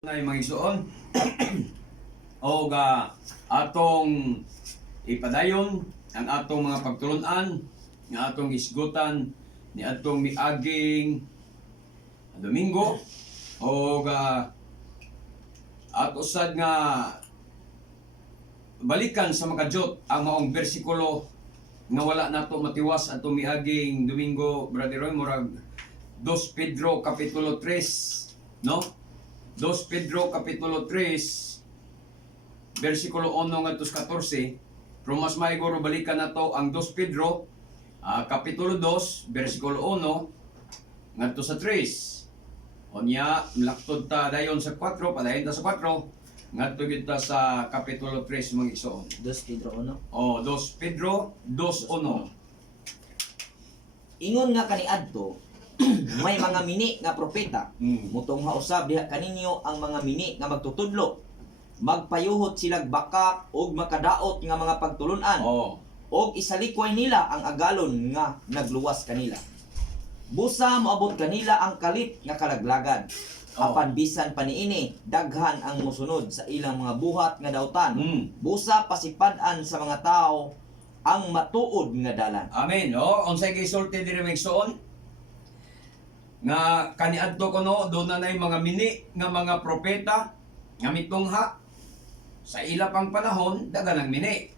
Na mga igsoon o atong ipadayon ang atong mga pagtulunan nga atong isgutan ni atong miaging Domingo o ato sad nga balikan sa makadiyot ang maong bersikulo nga wala nato matiwas atong miaging Domingo, Brother Roy, murag 2 Pedro Kapitulo 3, no? 2 Pedro Kapitulo 3 versikulo 1 ngadto 14. Pero mas maiguro balikan nato ang 2 Pedro Kapitulo 2 versikulo 1 ngadto sa 3. Onya laktod ta dayon sa 4, padayon ta sa 4 ngadto gid ta sa Kapitulo 3 mga igsoon. 2 Pedro 1. Oh, 2 Pedro 2:1. Ingon nga kaniadto, may mga mini nga propeta. Mutong hausab diha kaninyo ang mga mini nga magtutudlo. Magpayuhot silag bakak og makadaot nga mga pagtulunan. Oh. Og isalikway nila ang agalon nga nagluwas kanila. Busa moabot kanila ang kalit nga kalaglagan. Apan bisan pa niini, daghan ang mosunod sa ilang mga buhat nga dautan. Busa pasipad-an sa mga tao ang matuod nga dalan. Amen. Oh, unsay gisulti diri mga igsoon? Nga kaniadto ko no, doon na mga mini nga mga propeta nga mitungha sa ila pang panahon daghan ang mini.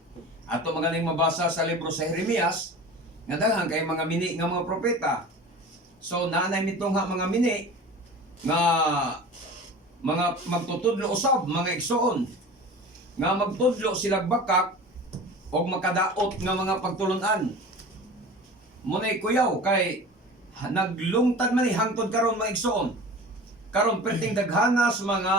Ato magaling mabasa sa libro sa Jeremias nga daghan kay mga mini nga mga propeta. So nanay mitungha mga mini nga mga magtutudlo usab mga igsoon nga magtudlo silag bakak og makadaot nga mga pagtulunan. Munay kuyaw kay naglungtad man hangtod karon mga igsoon. Karon perting daghanas mga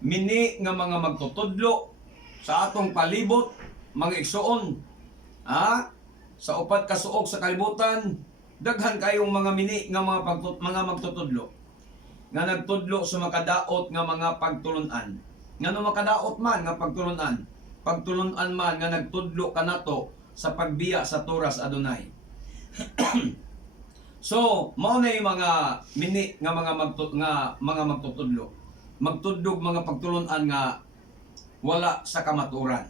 mini nga mga magtutudlo sa atong palibot mga igsoon. Sa upat ka suok sa kalibutan, daghan kayong mga mini nga mga magtutudlo nga nagtudlo sa makadaot nga mga pagtulunan. Ngano makadaot man nga pagtulunan? Pagtulunan man nga nagtudlo kanato sa pagbiya sa Torah sa Adonai. So, mao na yung mga mini nga mga magtutudlo. Magtudlog mga pagtulunan nga wala sa kamaturan.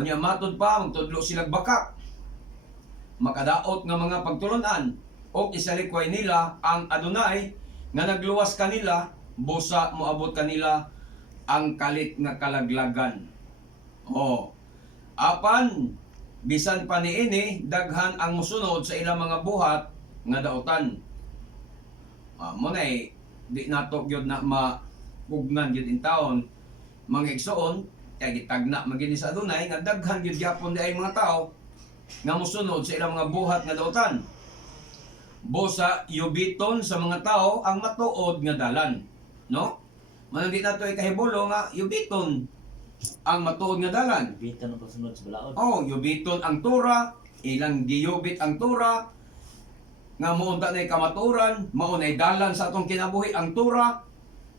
Unya matud pa magtudlo silang bakak. Makadaot nga mga pagtulunan o isalikway nila ang Adonai nga nagluwas kanila, busa moabot kanila ang kalit nga kalaglagan. Apan bisan pa niini daghan ang mosunod sa ilang mga buhat nga dautan. Munay di nato gyud na mapugnan gyud in taon mga igsoon kay gitagna magini sa Adonai nga daghan gyud gyapon di ay mga tao nga mosunod sa ilang mga buhat nga dautan. Busa yubiton sa mga tao ang matuod nga dalan, no? Man di nato ay kahibulo nga yubiton ang matuod nga dalan. Bitan ang pagsunod sa balaod. Yubiton ang Torah, ilang giyubit ang Torah, nga muunta na kamaturan, maunay dalan sa atong kinabuhi ang Torah,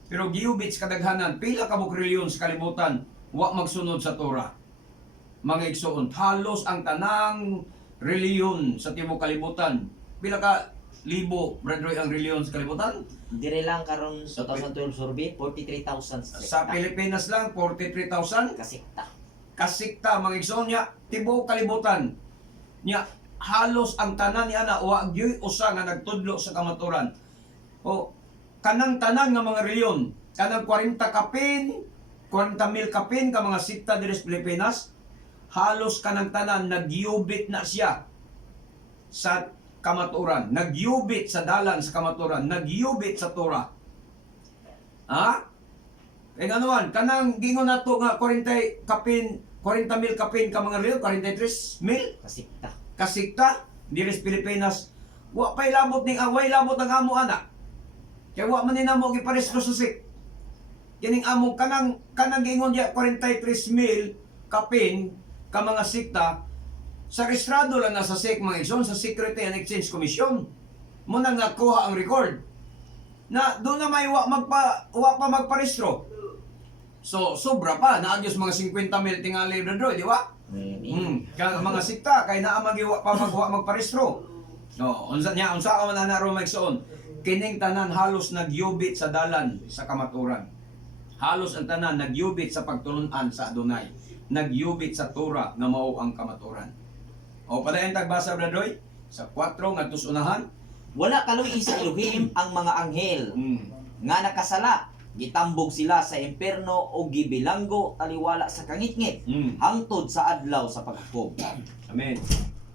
pero giyubit sa kadaghanan, pila ka reliyon sa kalibutan, wa magsunod sa Torah. Mga igsoon, halos ang tanang reliyon sa tibuok kalibutan, pila ka libo, Brother Roy, ang reliyon sa kalibutan? Dire lang karon sa 2012 survey, 43,000 Sa Pilipinas lang, 43,000. kasikta. Kasikta, mga igsoon niya, tibuok kalibutan. Niya, halos ang tanan niya na wagyoy usa nga nagtudlo sa kamaturan. Kanang tanan nga mga reliyon, kanang 40 kapin, 40,000 kapin ka mga sikta diri sa Pilipinas, halos kanang tanan nagyubit na siya sa kamaturan, nagyubit sa dalan sa kamaturan, nagyubit sa Torah. Kaya ganoon, kanang gingon nato nga 40,000 kapin ka mga reliyon, 43,000 Kasikta. kasikta diri sa Pilipinas. Wa pay labot ning away, labot ang amo ana. Kaya wa man ni namo giparesto sa sik. Kining amo kanang gingon diya 43,000 kapin ka mga sikta sa rehistrado lang na sa SEC mga igsoon, sa Security and Exchange Commission. Mo nang nakuha ang record na doon na may wa pa magparehistro. So sobra pa naagyos mga 50,000 tingali Brother, di ba? Kaya mga sikta kay naa magwa magparehistro. Unsa ka man ana ro magsuon. kining tanan halos nagyubit sa dalan sa kamaturan. Halos ang tanan nagyubit sa pagtulunan sa Adonai. Nagyubit sa Torah nga mao ang kamaturan. O padayon tagbasa bradoy sa 4 ngadto sa unahan. Wala kaloy sa Elohim ang mga anghel nga nakasala. Gitambog sila sa imperno o gibilanggo taliwala sa kangitngit hangtod sa adlaw sa paghukom. Amen.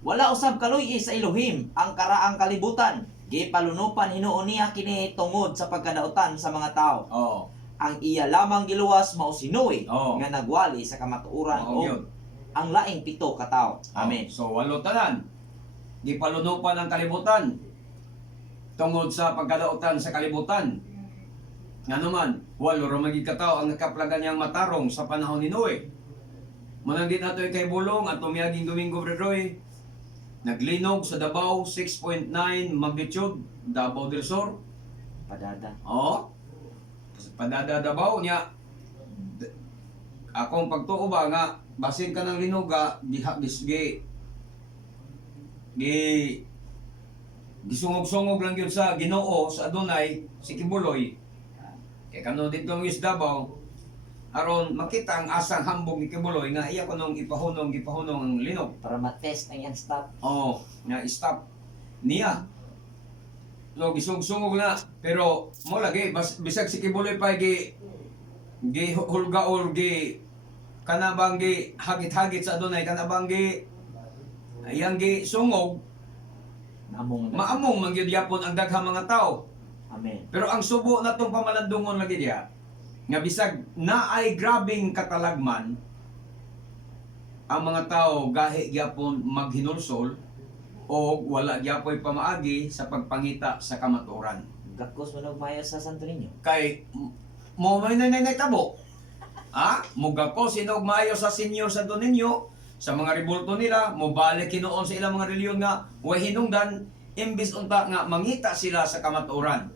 Wala usab kaloy sa Elohim ang karaang kalibutan. Gipalunupan hinuon niya kini tungod sa pagkadautan sa mga tao. Oh. Ang iya lamang giluwas mao si Noe Oo. nga nagwali sa kamatuoran Oo, o yun. ang laing 7 ka tawo. Amen. So walo tanan. Gipalunupan ang kalibutan tungod sa pagkadautan sa kalibutan. Nga naman, walo ra magid katawo ang nakaplagan niyang matarong sa panahon ni Noe. Mananggit nato kay bulong at tumiyaging Domingo Bredoy. Naglinog sa Davao 6.9 magnitude, Davao del Sur. Padada. Oo. Padada Davao niya. Akong pagtuo ba nga basin ka ng linuga gisungog-sungog lang yun sa Ginoo sa Adonai si Kibuloy. Kaya kano dito ng Davao aron makita ang asang hambog ni Kibuloy nga iya ko nung gipahunong ang linog. Para matest ang yan stop. Oh, nga stop niya. So gisug-sungog na pero mo lagi bisag si Kibuloy pa gi hulga or gi kana bang gi hagit-hagit sa Adonai kana bang gi ayang gi sungog maamong man gyud yapon ang daghang mga tao. Amen. Pero ang subo na tong pamalandungon lagi diya nga bisag naay grabing katalagman ang mga tao gahi gyapon maghinulsol o wala gyapoy pamaagi sa pagpangita sa kamatuoran. Gakos mo mayo sa Santo Niño. Kay mo may nanay tabo. Ha? Muga ko sinog maayo sa Senior Santo Niño sa mga rebulto nila, mobalik kinoon sa ilang mga reliyon nga way hinungdan imbis unta nga mangita sila sa kamatuoran.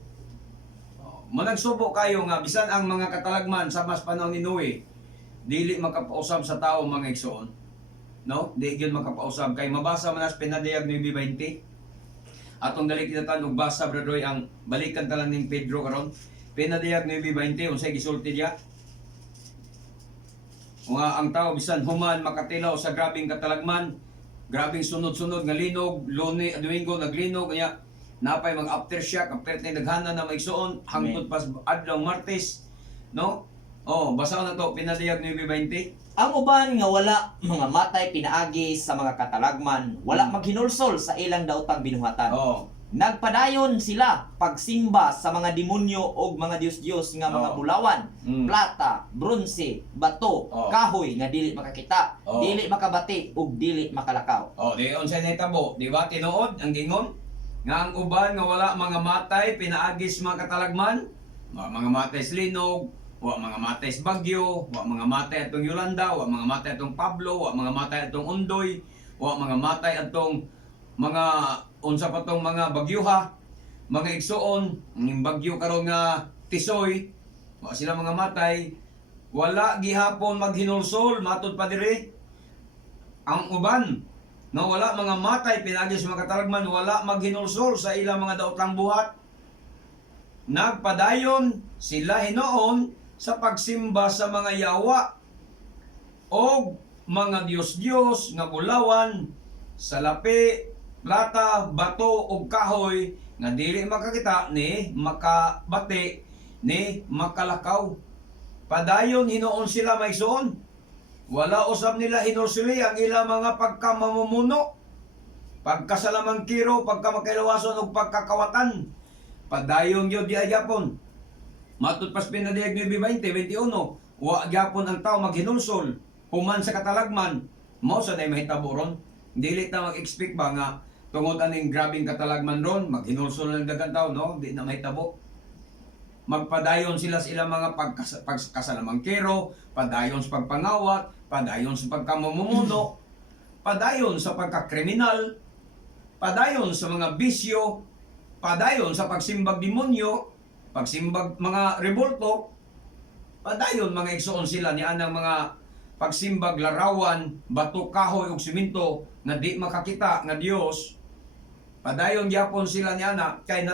Managsubo kayo nga bisan ang mga katalagman sa mas panahon ni Noe dili makapausab sa tao mga igsoon. No? Di gyud makapausab kay mabasa man as pinadayag ni 20. Atong dali kita og basa bradoy ang balikan ta lang ning Pedro karon. Pinadayag ni 20 unsay gisulti diya. Nga ang tao bisan human makatilaw sa grabing katalagman, grabing sunod-sunod nga linog, Lunes, Domingo naglinog kaya napay mga aftershock, after daghana na maigsuon hangtod pas adlaw Martes, no? Oh, basa na to pinadayag ni 20. Ang uban nga wala mga matay pinaagi sa mga katalagman, wala maghinulsol sa ilang daotang binuhatan. Oh. Nagpadayon sila pagsimba sa mga demonyo o mga Diyos-Diyos nga mga Oo. bulawan, Mm. plata, bronze, bato, Oo. kahoy nga dili makakita, Oo. dili makabati ug dili makalakaw. Oh, di unsay nahitabo, di ba tinuod ang gingon nga ang uban nga wala mga matay pinaagis mga katalagman, mga matay sa linog, wa mga matay sa bagyo, wa mga matay atong Yolanda, wa mga matay atong Pablo, wa mga matay atong Undoy, wa mga matay atong mga unsa pa tong mga bagyuha, mga igsuon, ng bagyo karon nga Tisoy, wa sila mga matay, wala gihapon maghinulsol matud pa diri. Ang uban nga wala mga matay pinagi sa mga katalagman, wala maghinulsol sa ilang mga daotang buhat. Nagpadayon sila hinoon sa pagsimba sa mga yawa o mga Diyos-Diyos nga bulawan sa lapi, plata, bato o kahoy nga dili makakita ni makabati ni makalakaw. Padayon hinoon sila maigsoon. Wala usab nila hinulsuli ang ilang mga pagkamamumuno, pagkasalamangkiro, pagkamakailawason o pagkakawatan. Padayon gyud di gyapon. Matud pas pinadayag ni 20:21, wa gyapon ang tao maghinulsol human sa katalagman. Mao sa nay mahitabo ron. Dili ta mag-expect ba nga tungod aning grabing katalagman ron maghinulsol ng daghang tao, no? Di na mahitabo. Magpadayon sila sa ilang mga pagkasalamangkero, padayon sa pagpangawat, padayon sa pagkamamumuno, padayon sa pagkakriminal, padayon sa mga bisyo, padayon sa pagsimbag demonyo, pagsimbag mga rebolto, padayon mga igsoon sila ni anang mga pagsimbag larawan, bato, kahoy ug simento nga di makakita nga Dios. Padayon gyapon sila ni ana kay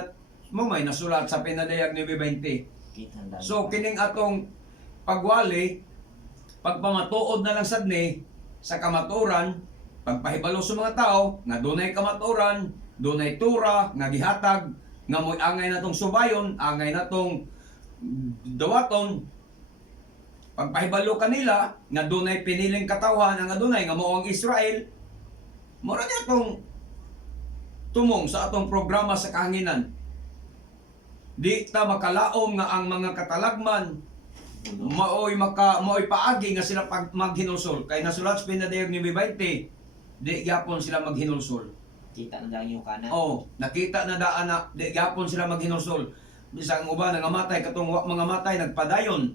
mo may nasulat sa pinadayag ni 20. Kitang dami. So kining atong pagwali, pagpamatuod na lang sad ni sa kamaturan, pagpahibalo sa mga tao nga dunay kamaturan, dunay tura nga gihatag nga mo'y angay natong subayon, angay natong dawaton. Pagpahibalo kanila nga dunay piniling katawhan nga dunay nga mao ang Israel. Mura niya atong tumong sa atong programa sa kahanginan. Di ta makalaom nga ang mga katalagman maoy paagi nga sila pag maghinulsol. Kay nasulat sa pinadayag ni 20, di gyapon sila maghinulsol. Kita na lang yung kanan. Oh, nakita na daan na di gyapon sila maghinulsol. Bisang uban nangamatay katong wa mga matay nagpadayon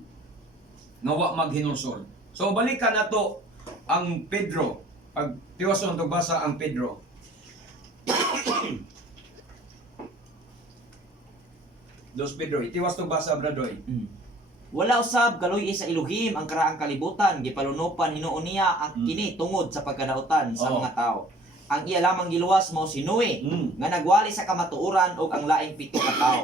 nga wa maghinulsol. So balikan nato ang Pedro. Pag tiwason to basa ang Pedro. Dos Pedro, itiwas to basa bradoy. Wala usab kaloy sa Elohim ang karaang kalibutan, gipalunupan hinuon niya ang kini tungod sa pagkadautan sa Oo. mga tao. Ang iya lamang giluwas mao si Noe nga nagwali sa kamatuoran og ang laing 7 ka tawo.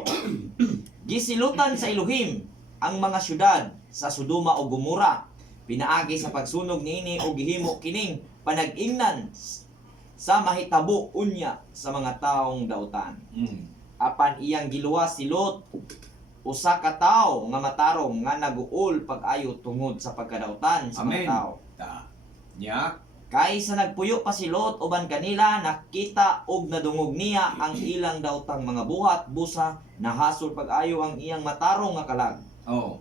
Gisilutan sa Elohim ang mga syudad sa Sodoma o Gomora. Pinaagi sa pagsunog niini og gihimo kining panag-ingnan sa mahitabo unya sa mga taong dautan. Apan iyang giluwas si Lot, usa ka tawo nga matarong nga naguol pag-ayo tungod sa pagkadautan sa Amen. mga tawo. Nya, Kay sa nagpuyo pa si Lot uban kanila, nakita og nadungog niya ang ilang dautang mga buhat, busa nahasol pag-ayo ang iyang matarong nga kalag. oh.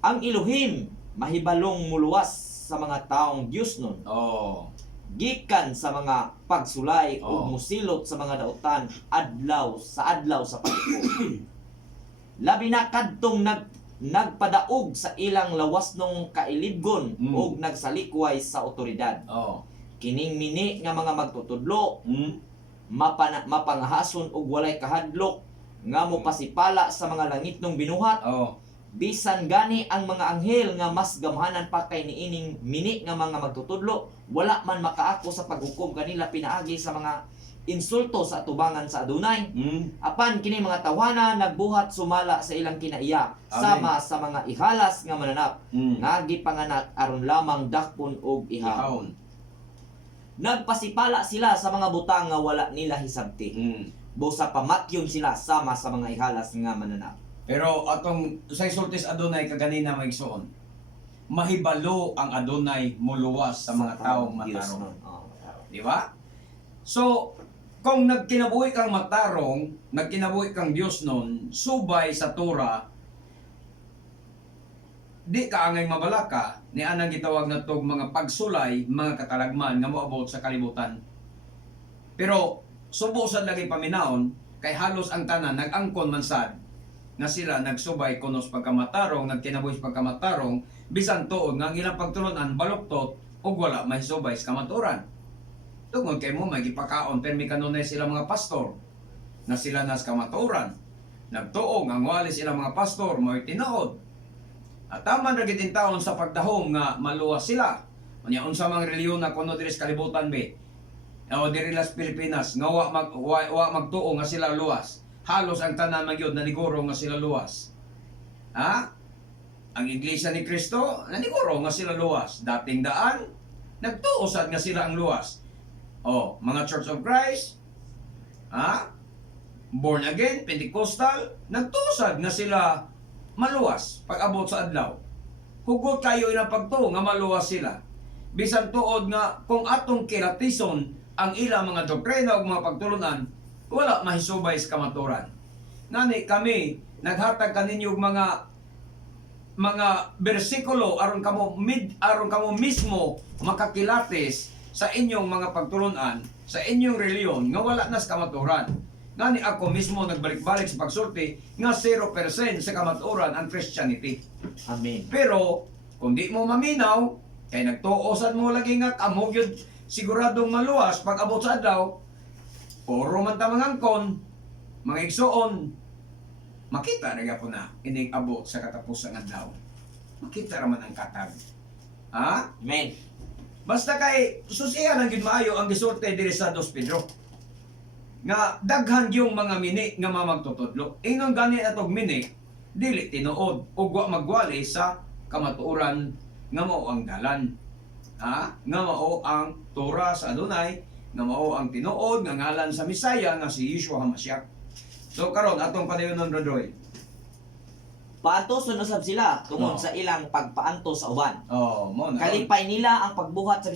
Ang Elohim mahibalong muluwas sa mga taong Dios nun, Oh. gikan sa mga pagsulay Oh. ug musilot sa mga dautan adlaw sa pagtuo. Labi na kadtong nagpadaog sa ilang lawas nung kailibgon ug nagsalikway sa otoridad. Oh. Kining mini nga mga magtutudlo, Mm. mapangahason ug walay kahadlok nga mo pasipala sa mga langitnong binuhat. Oh. Bisan gani ang mga anghel nga mas gamhanan pa kay niining mini nga mga magtutudlo, wala man makaako sa paghukom kanila pinaagi sa mga insulto sa atubangan sa adunay. Apan kini mga tawhana nagbuhat sumala sa ilang kinaiya sama sa mga ihalas nga mananap nga gipanganak aron lamang dakpon og ihaw. Ihawon. Nagpasipala sila sa mga butang nga wala nila hisabti. Busa pamatyon sila sama sa mga ihalas nga mananap. Pero atong sa sultis Adonai kaganina maigsoon. Mahibalo ang Adonai muluwas sa mga taong Diyos matarong. nun. Oo, matarong. Di ba? So, kung nagkinabuhi kang matarong, nagkinabuhi kang Diyos nun, subay sa Torah, di ka angay mabalaka, ni anang gitawag na tog mga pagsulay, mga katalagman nga moabot sa kalibutan. Pero, subo sa lagi paminaon, kay halos ang tanan, nag-angkon man sad, nga sila nagsubay kunos pagkamatarong, nagkinabuhi sa pagkamatarong, bisan tuod nga ang ilang pagtulunan, baluktot, o wala may subay sa kamaturan. Tungod kay mo may gipakaon permi kanunay sila mga pastor na sila nas kamaturan. Nagtuong ang wali sila mga pastor mo'y tinuod. At tama na gitin taon sa pagdahom nga maluwas sila. Unya unsa mang reliyon na kuno diri sa kalibutan be. O diri las Pilipinas nga wa magtuo nga sila luwas. Halos ang tanan magyud naniguro nga sila luwas. Ha? Ang Iglesia ni Cristo naniguro nga sila luwas. Dating daan nagtuo sad nga sila ang luwas. Oh, mga Church of Christ, born again, Pentecostal, nagtusad nga sila maluwas pag abot sa adlaw. Hugot kayo ilang pagtuo nga maluwas sila. Bisan tuod nga kung atong kiratison ang ilang mga doktrina o mga pagtulunan, wala mahisubay sa kamaturan. Ngani kami naghatag kaninyo mga bersikulo aron kamo mismo makakilates sa inyong mga pagtulunan, sa inyong reliyon, nga wala na sa kamaturan. Ngani ako mismo nagbalik-balik sa pagsulti nga 0% sa kamaturan ang Christianity. Amen. Pero, kung di mo maminaw, kay nagtuosan mo lagi nga kamog yun siguradong maluwas pag abot sa adlaw, puro man ta mangangkon, mga igsoon, makita na po na ining abot sa katapos ng adlaw. Makita raman ang katag. Ha? Amen. Basta kay susiyan ang maayo ang gisulti diri sa 2 Pedro. nga daghan yung mga mini nga mamagtutudlo. Ingon gani atong mini dili tinuod ug wa magwali sa kamatuoran nga mao ang dalan. Nga mao ang Torah sa Adonai, nga mao ang tinuod nga ngalan sa Misaya nga si Yeshua HaMashiach. So karon atong padayonon Rodoy. Paantoson usab sila tungod Oo. sa ilang pagpaantos sa uban. Mo na. Kalipay nila ang pagbuhat sa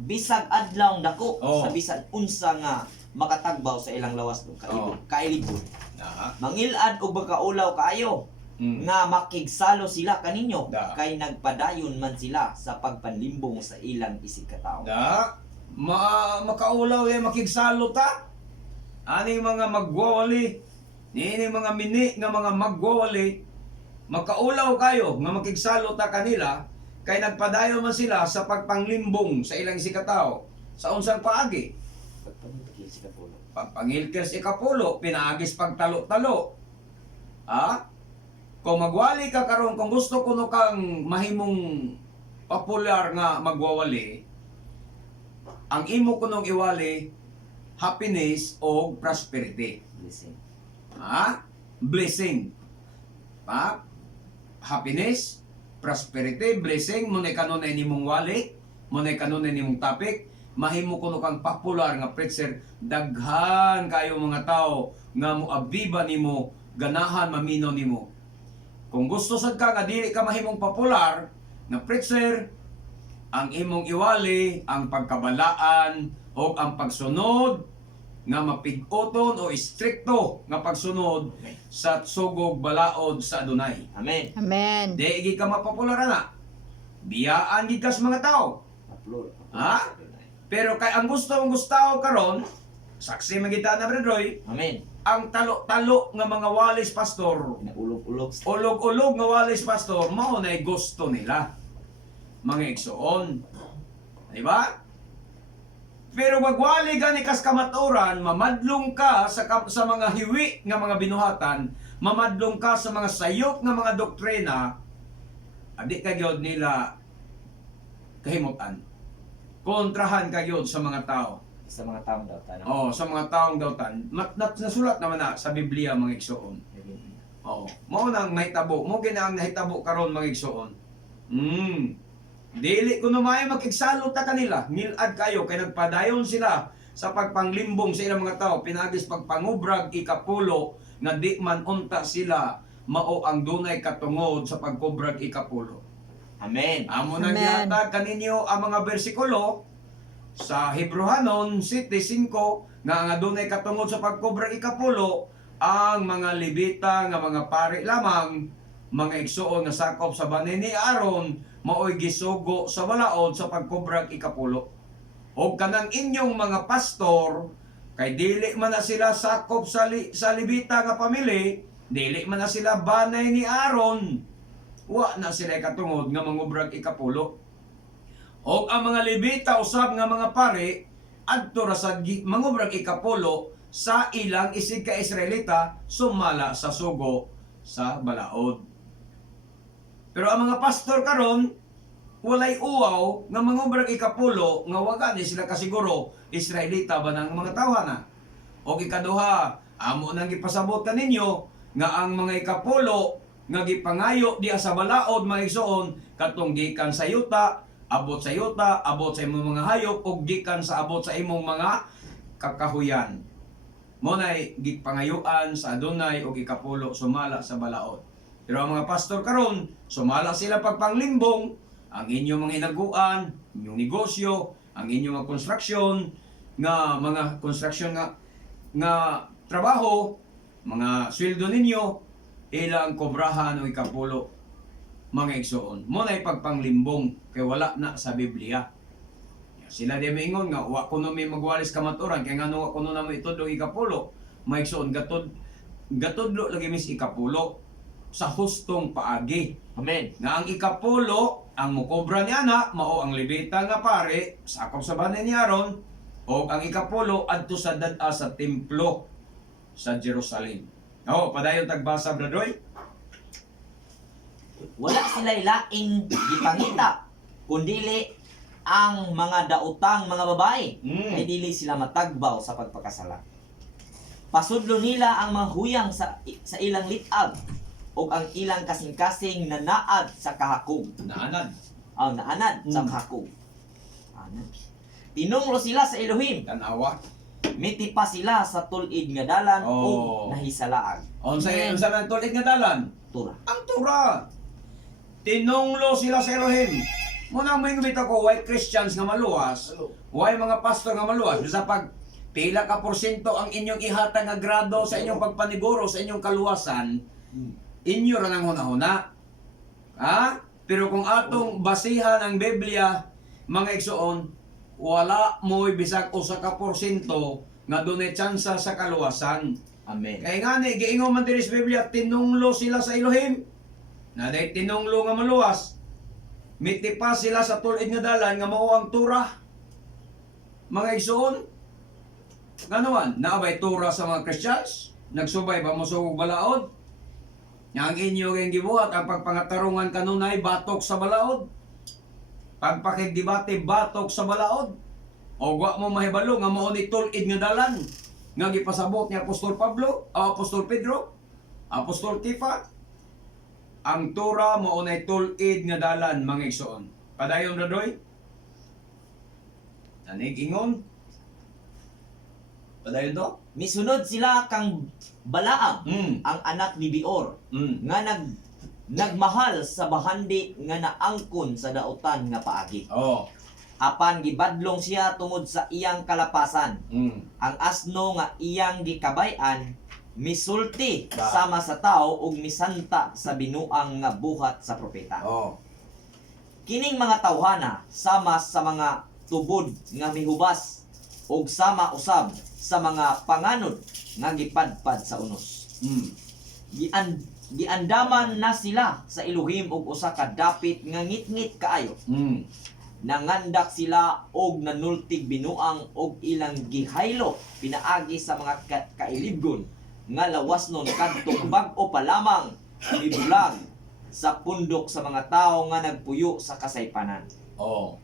bisag adlaw dako Oo. sa bisan unsa nga makatagbaw sa ilang lawas ng Oo. kailibon. Da. Mangilad og magkaulaw kaayo nga makigsalo sila kaninyo Da. kay nagpadayon man sila sa pagpanlimbong sa ilang isig katawo. Da. Makaulaw yung makigsalo ta. Ani mga magwawali. Nini mga mini nga mga magwawali. Makaulaw kayo nga makigsalo ta kanila kay nagpadayon man sila sa pagpanglimbong sa ilang sikataw sa unsang paagi. Pagpangilkil si Kapulo. Pagpangilkil si Kapulo, pinaagis pagtalo-talo. Kung magwali ka karon, kung gusto ko no kang mahimong popular nga magwawali, ang imo ko nung iwali, happiness o prosperity. Blessing. Blessing. Happiness, prosperity, blessing, munay kanunay nimong wali, munay kanunay nimong topic, mahimo kuno kang popular nga preacher, daghan kayo mga tao nga moabiba nimo, ganahan mamino nimo. Kung gusto sad ka nga dili ka mahimong popular nga preacher, ang imong iwali ang pagkabalaan o ang pagsunod nga mapig-oton o istrikto nga pagsunod sa sugog balaod sa Adonai. Amen. Amen. Di gid ka mapopular na. Biyaan gid ka sa mga tao. Kapulo. Pero kay ang mong gustaw karon, saksi magita na Bredroy, Amen. ang talo-talo nga mga walis pastor, Naulog-ulog sa ulog-ulog nga walis pastor, mao nay gusto nila. Mga igsoon. Di ba? Pero magwali gani kas kamaturan, mamadlong ka sa mga hiwi nga mga binuhatan, mamadlong ka sa mga sayop nga mga doktrina, adi ka gyud nila kahimutan. Kontrahan ka gyud sa mga tao. sa mga taong daw tanong. Sa mga taong dautan. Nasulat naman na sa Biblia mga igsoon. Mao nang mahitabo, mo gina ang nahitabo karon mga igsoon. Dili ko may makigsalo ta kanila, milad kayo kay nagpadayon sila sa pagpanglimbong sa ilang mga tao, pinagis pagpangubrag ikapulo nga di man unta sila mao ang dunay katungod sa pagkubrag ikapulo. Amen. Amo na Amen. gihatag kaninyo ang mga bersikulo sa Hebrehanon 7:5 nga ang adunay katungod sa pagkubrag ikapulo ang mga Levita nga mga pari lamang, mga igsuon nga sakop sa banin ni Aaron maoy gisugo sa balaod sa pagkubrag ikapulo. O kanang inyong mga pastor kay dili man na sila sakop sa Levita nga pamili, dili man na sila banay ni Aaron, wa na sila katungod nga mangubrag ikapulo. O ang mga Levita usab nga mga pari adto ra sa mangubrag ikapulo sa ilang isig ka Israelita sumala sa sugo sa balaod. Pero ang mga pastor karon walay uwaw nga mangubrag ikapulo nga waga ni sila kasiguro Israelita ba ng mga tawhana. O ikaduha, amo nang gipasabot kaninyo nga ang mga ikapulo nga gipangayo diha sa balaod mga igsoon katong gikan sa yuta, abot sa yuta, abot sa imong mga hayop ug gikan sa abot sa imong mga kakahuyan. Mo nay gipangayuan sa Adonai ug ikapulo sumala sa balaod. Pero ang mga pastor karon sumala sila pagpanglimbong ang inyong mga hinaguan, inyong negosyo, ang inyong mga construction nga trabaho, mga sweldo ninyo, ilang kobrahan o ikapulo mga igsoon. Mo na pagpanglimbong kay wala na sa Biblia. Sila di maingon nga wa kuno may magwalis kamaturan kay ngano wa kuno na mo itudlo ikapulo. Mga igsoon gatudlo lagi mis ikapulo sa hustong paagi. Amen. Nga ang ikapulo ang mukobra ni ana mao ang Levita nga pare sakop sa banin ni Aaron o ang ikapulo adto sa dad-a sa templo sa Jerusalem. Padayon tagbasa bradoy. Wala sila laing gipangita kundili ang mga daotang mga babae ay dili sila matagbaw sa pagpakasala. Pasudlo nila ang mga huyang sa ilang litag ug ang ilang kasing-kasing na naad sa kahakog. Naanad. Naanad sa kahakog. Anad. Tinunglo sila sa Elohim. Tanawa. Miti pa sila sa tulid nga dalan Oh. ug nahisalaag. Unsa man tulig nga dalan? Tura. Ang Torah. Tinunglo sila sa Elohim. Muna may gumita ko, why Christians nga maluwas? Why mga pastor nga maluwas? Sa pag pila ka porsyento ang inyong ihatag nga grado sa inyong pagpaniguro, sa inyong kaluwasan, inyo ra nang hunahuna. Ha? Pero kung atong basihan ang Biblia, mga igsoon, wala mo'y bisag usa ka porsyento nga dunay tsansa sa kaluwasan. Amen. Kaya nga ni, giingon man diri sa Biblia, tinunglo sila sa Elohim. Na dahil tinunglo nga maluwas, mitipa sila sa tulid nga dalan nga mao ang Torah. Mga igsoon, ganuan, naabay Torah sa mga Christians? Nagsubay ba mo sugog balaod? Nga ang inyo kayong gibuhat, ang pagpangatarungan kanunay, batok sa balaod. Pagpakigdebate, batok sa balaod. O wa mo mahibalo nga mao ni tulid nga dalan nga gipasabot ni Apostol Pablo, Apostol Pedro, Apostol Kefa. Ang Torah mao nay tulid nga dalan, mga igsoon. Padayon ra doy. Tanig ingon. Padayon do? Misunod sila kang Balaam, ang anak ni Beor, nga nagmahal sa bahandi nga naangkon sa dautan nga paagi. Oh. Apan gibadlong siya tungod sa iyang kalapasan. Ang asno nga iyang gikabay-an misulti Ba. sama sa tao ug misanta sa binuang nga buhat sa propeta. Oh. Kining mga tawhana sama sa mga tubod nga mihubas ug sama usab sa mga panganod nga gipadpad sa unos. Giandaman na sila sa Elohim og usa ka dapit nga ngitngit kaayo. Nangandak sila og nanultig binuang og ilang gihaylo pinaagi sa mga kailibgon nga lawasnon kadtong bag-o pa lamang mibulag sa pundok sa mga tao nga nagpuyo sa kasaypanan. Oh.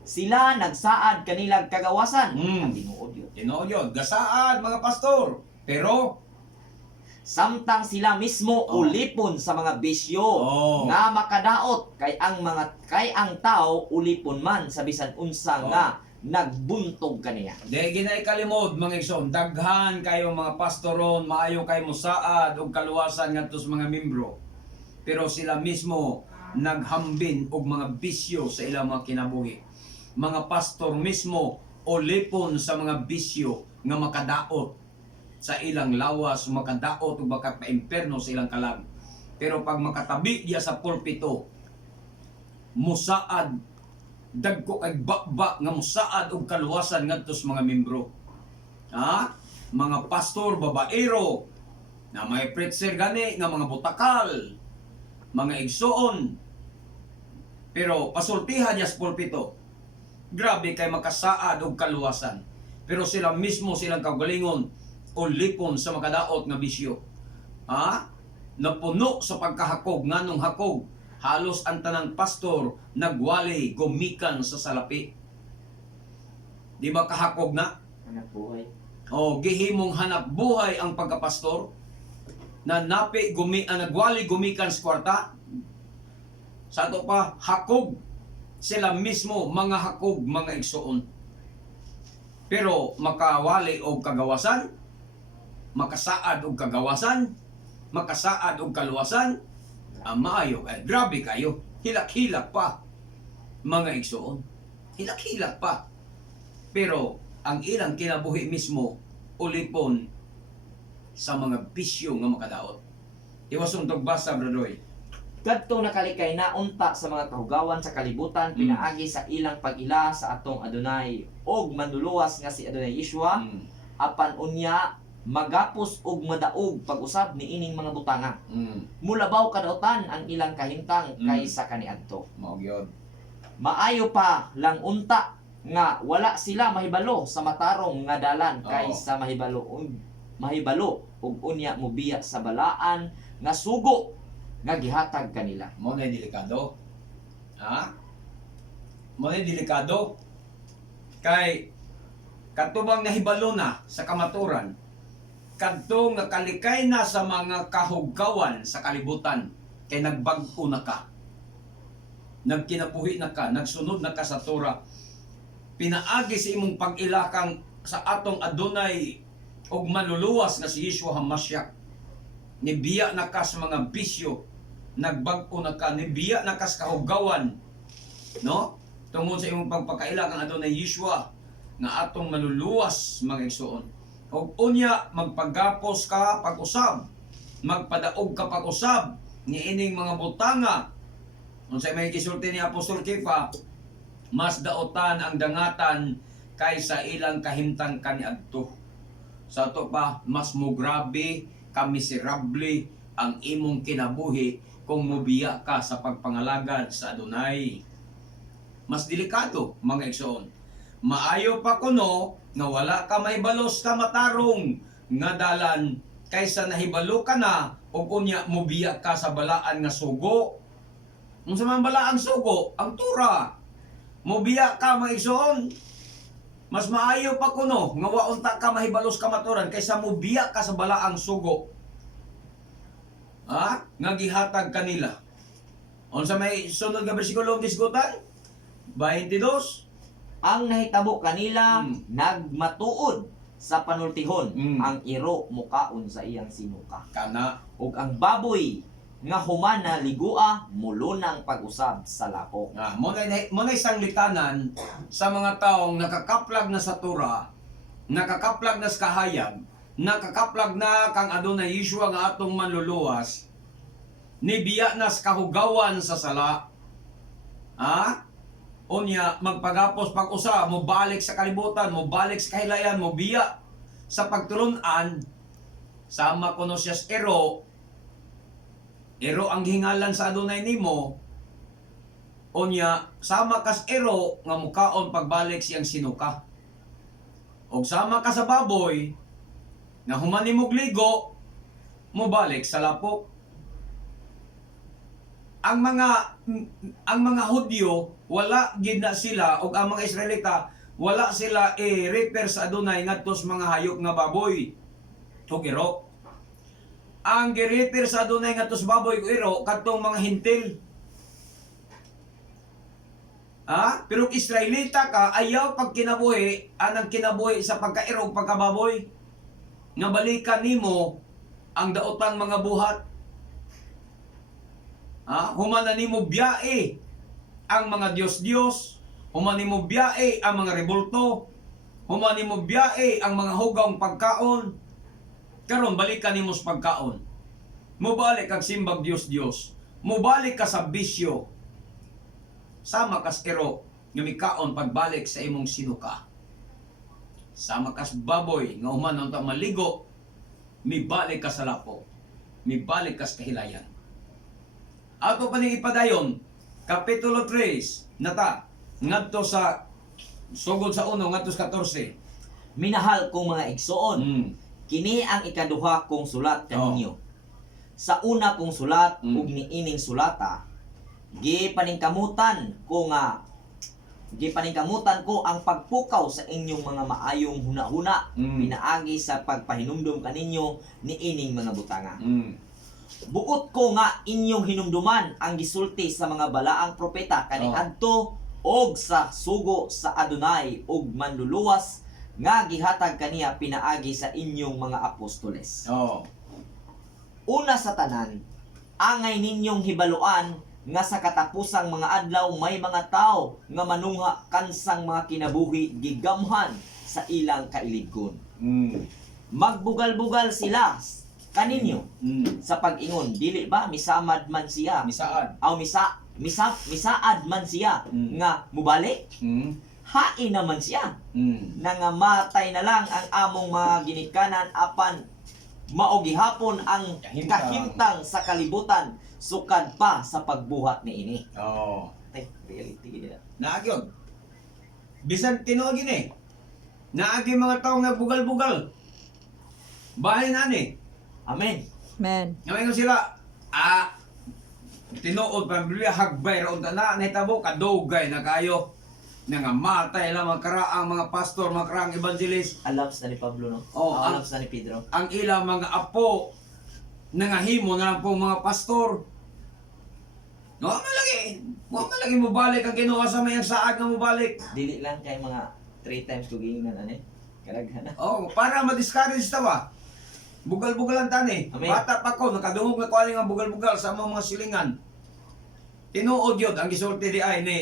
Sila nagsaad kanilang kagawasan. Ang tinuod yun. Tinuod yun. Gasaad, mga pastor. Pero, Samtang sila mismo Oh. ulipon sa mga bisyo Oh. nga makadaot kay ang tao ulipon man sa bisan unsa Oh. nga nagbuntog kaniya. di ginay kalimod, mga igsoon. Daghan kayo mga pastoron, maayo kayo musaad o kaluwasan ngadto sa mga membro. Pero sila mismo naghambin og mga bisyo sa ilang mga kinabuhi. Mga pastor mismo ulipon sa mga bisyo nga makadaot sa ilang lawas, makadaot o baka pa-imperno sa ilang kalag. Pero pag makatabi diya sa pulpito, musaad, dagko kay bakba nga musaad og kaluwasan ngadto sa mga membro. Ha? Mga pastor, babaero, na may preacher gani, nga mga butakal, mga igsoon. Pero pasultihan diya sa pulpito, grabe kay makasaad og kaluwasan. Pero sila mismo silang kaugalingon o lipon sa makadaot nga bisyo. Ha? Napuno sa pagkahakog, nganong hakog, halos ang tanang pastor nagwali gumikan sa salapi. Di ba kahakog na? Anak buhay. O gihimong hanap buhay ang pagkapastor na nagwali gumikan sa kwarta. Sa ato pa, hakog. Sila mismo mga hakog, mga igsoon. Pero makawali og kagawasan, makasaad og kagawasan, makasaad og kaluwasan, maayo kay grabe kayo. Hilak-hilak pa, mga igsoon. Hilak-hilak pa. Pero ang ilang kinabuhi mismo ulipon sa mga bisyo nga makadaot. Iwasong togbasa, Bradoy. Kadtong nakalikay na unta sa mga kahugawan sa kalibutan pinaagi sa ilang pag-ila sa atong Adonai og manluluwas nga si Adonai Yeshua apan unya magapos og madaog pag-usab ni ining mga butanga. Mulabaw kadautan ang ilang kahintang kaysa kaniadto. Mao gyud. Maayo pa lang unta nga wala sila mahibalo sa matarong nga dalan kaysa mahibalo ug unya mobiya sa balaan nga sugo nga gihatag kanila. Mo na delikado. Ha? Mo na delikado. Kay katubang nahibalo na sa kamaturan, kadtong nakalikay na sa mga kahugawan sa kalibutan kay nagbag-o na ka. Nagkinabuhi na ka, nagsunod na ka sa Torah. Pinaagi sa imong pag-ilakang sa atong Adonai og manluluwas nga si Yeshua HaMashiach. Nibiya na ka sa mga bisyo, nagbag-o na ka, nibiya na ka sa kahugawan, no? Tungod sa imong pagpakaila kang Adonai Yeshua nga atong manluluwas mga igsoon. Og unya magpagapos ka pag-usab, magpadaog ka pag-usab ni ining mga butanga. Unsay may gisulti ni Apostol Kefa, mas daotan ang dangatan kaysa ilang kahimtang kaniadto. Sa ato pa, mas mo grabe, kamiserable ang imong kinabuhi kung mubiya ka sa pagpangalagad sa Adonai. Mas delikado, mga igsoon. Maayo pa kuno nga wala ka mahibalos ka matarong nga dalan kaysa nahibalo ka na o unya mubiya ka sa balaan nga sugo. Unsa man balaang sugo? Ang Tura. Mubiya ka, mga igsoon. Mas maayo pa kuno nga waunta ka mahibalos ka maturan kaysa mubiya ka sa balaang sugo. Ha? Nga gihatag kanila. Unsa may sunod nga bersikulo ang gisgutan? 22. Ang nahitabo kanila nagmatuod sa panultihon, ang iro mukaon sa iyang sinuka. Kana. Ug ang baboy nga humana ligua mulunang pag-usab sa lapok. Muna'y sanglitanan sa mga taong nakakaplag na sa Torah, nakakaplag na sa kahayag, nakakaplag na kang Adonai Yeshua nga atong manluluwas, nibiya na sa kahugawan sa sala. Ha? Unya, magpagapos pag-usa, mo balik sa kalibutan, mo balik sa kahilayan, mo biya sa pagtulunan, sama kuno siya sa ero ang hingalan sa Adonai nimo. Unya, sama kas ero nga mukaon pagbalik siyang sinuka. Og sama ka sa baboy nga human nimog ligo, mo balik sa lapok. Ang mga Hudyo wala gid na sila og ang mga Israelita wala sila i-refer sa Adonai ngadto sa mga hayop nga baboy ug iro. Ang gi-refer sa Adonai ngadto sa baboy ug iro kadtong mga hintil. Pero Israelita ka ayaw pag kinabuhi anang kinabuhi sa pagkairo ug pagkababoy nga balikan nimo ang daotang mga buhat. Humana nimo biyae ang mga Diyos-Diyos, humana nimo biyae ang mga rebulto, humana nimo biyae ang mga hugawng pagkaon. Karon balikan nimo sa pagkaon. Mubalik kag simbag Diyos-Diyos. Mubalik ka sa bisyo. Sama kas ero nga mikaon pagbalik sa imong sinuka. Sama kas baboy nga human unta maligo, mibalik ka sa lapo. Mibalik ka sa kahilayan. Ato pa ning ipadayon, Kapitulo 3, nata, ngadto sa sugod sa 1 ngadto sa 14. Minahal kong mga igsoon, kini ang ikaduha kong sulat kaninyo. Sa una kong sulat ug niining sulata, gipaningkamutan ko ang pagpukaw sa inyong mga maayong huna-huna, pinaagi sa pagpahinumdum kaninyo niining mga butanga. Buot ko nga inyong hinumduman ang gisulti sa mga balaang propeta kaniadto og sa sugo sa Adonai og manluluwas nga gihatag kaniya pinaagi sa inyong mga apostoles. Una sa tanan, angay ninyong hibaluan nga sa katapusang mga adlaw may mga tao nga manungha kansang mga kinabuhi gigamhan sa ilang kailigon. Magbugal-bugal sila kaninyo sa pag-ingon, dili ba misamad man siya? Misaad. Aw misaad man siya nga mubalik? Hain naman siya. Nangamatay na lang ang among mga ginikanan apan mao gihapon ang kahimtang sa kalibutan sukad pa sa pagbuhat niini. Ay, reality nila. Naagyon. Bisan tinuod gini. Naagi mga tawo nga bugal-bugal. Bahin ani. Amen. Amen. Ngayon sila, tinuod pa Biblia hagbay ra unta na nahitabo kadugay na kayo. nangamatay lang mga karaang mga pastor, mga karaang evangelist. Alams na ni Pablo, no? Oh, Alams na ni Pedro. Ang ilang mga apo nangahimo na lang po mga pastor. No, malagi mo balik ang kinuha sa mayang saag na mo balik. Dili lang kay mga 3 times ko giingan ani. Kadaghan na. Oh, para ma-discourage tawa. Bugal-bugal ang tani. Amen. Bata pa ko, nakadungog na ko nga bugal-bugal sa mga silingan. Tinuod yun, ang gisulti di ay ni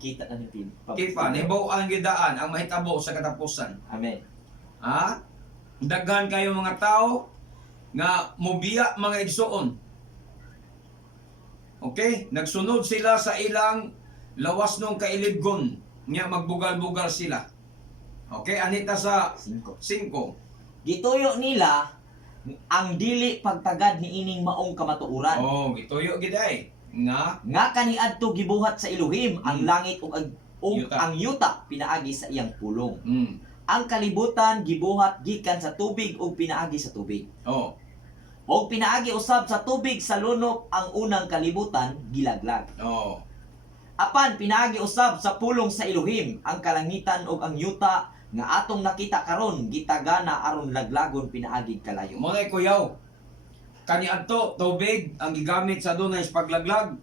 Kita na ni Pedro. Kipa, ni ang gidaan, ang mahitabo sa katapusan. Amen. Ha? Daghan kayo mga tao nga mobiya mga igsoon. Okay? Nagsunod sila sa ilang lawas nung kailibgon nga magbugal-bugal sila. Okay? Anita sa 5. 5. Gituyo nila ang dili pagtagad ni ining maong kamatuoran. Oh, gituyo giday. Nga Nga kaniadto gibuhat sa Elohim ang langit ug Yuta. ang yuta pinaagi sa iyang pulong. mm. Ang kalibutan gibuhat gikan sa tubig ug pinaagi sa tubig. Oh. Og pinaagi usab sa tubig sa lunop ang unang kalibutan gilaglag. Oh. Apan pinaagi usab sa pulong sa Elohim ang kalangitan ug ang yuta nga atong nakita karon gitagana aron laglagon pinaagi kalayo. Mo na kuyaw. Kaniadto tubig ang gigamit sa dunay sa paglaglag.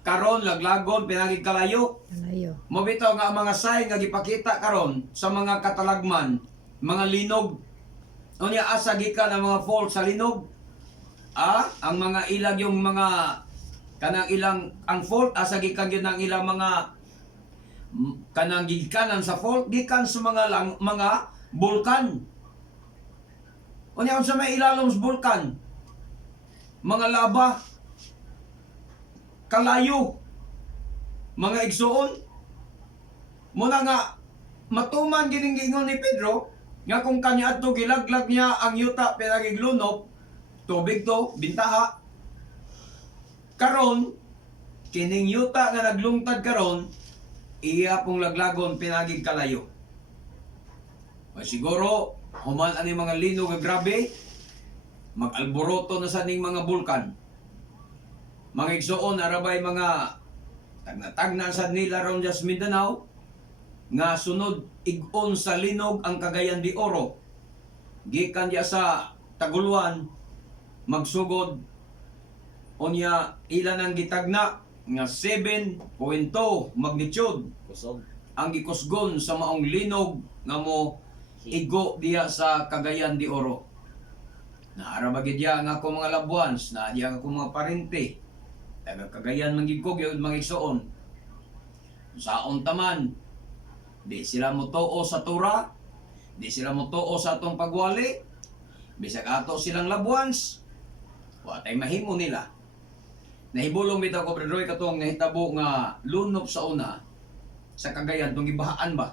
Karon laglagon pinagig kalayo. Malayo. Mo bitaw nga ang mga sign nga gipakita karon sa mga katalagman, mga linog. Unya asa gikan ang mga fault sa linog. Ang mga ilag yung mga kanang ilang ang fault asa gikan gyud ang ilang mga kanang gikanan sa fault gikan sa mga bulkan. Unya unsa may ilalom sa bulkan? Mga laba, kalayo, mga igsoon. Muna nga matuman gining giingon ni Pedro nga kung kanya adto gilaglag niya ang yuta pinagiglunop, tubig to, bintaha. Karon kining yuta nga naglungtad karon, iya pong laglagon pinagig kalayo. O siguro human ani mga linog nga grabe, mag-alboroto na sa ning mga bulkan. Mga igsoon, arabay mga tagna-tagna sa nila ron sa Mindanao, nga sunod igon sa linog ang Cagayan de Oro. Gikan diya sa Taguluan, magsugod, unya ilan ang gitagna, nga 7.2 magnitude, Kusog. ang gikusgon sa maong linog nga mo igo diya sa Cagayan de Oro. Naarabagid diya nga ako mga labuans, na diya ako mga parente. Taga Cagayan manggigkog yun mga igsoon. Saon taman, di sila mutuo sa Tura, di sila mutuo sa atong pagwali, bisag ato silang labuans, watay mahimo nila. Nahibulong bitaw ko Pedro katong nahitabo nga lunop sa una sa Cagayan, tong gibahaan ba?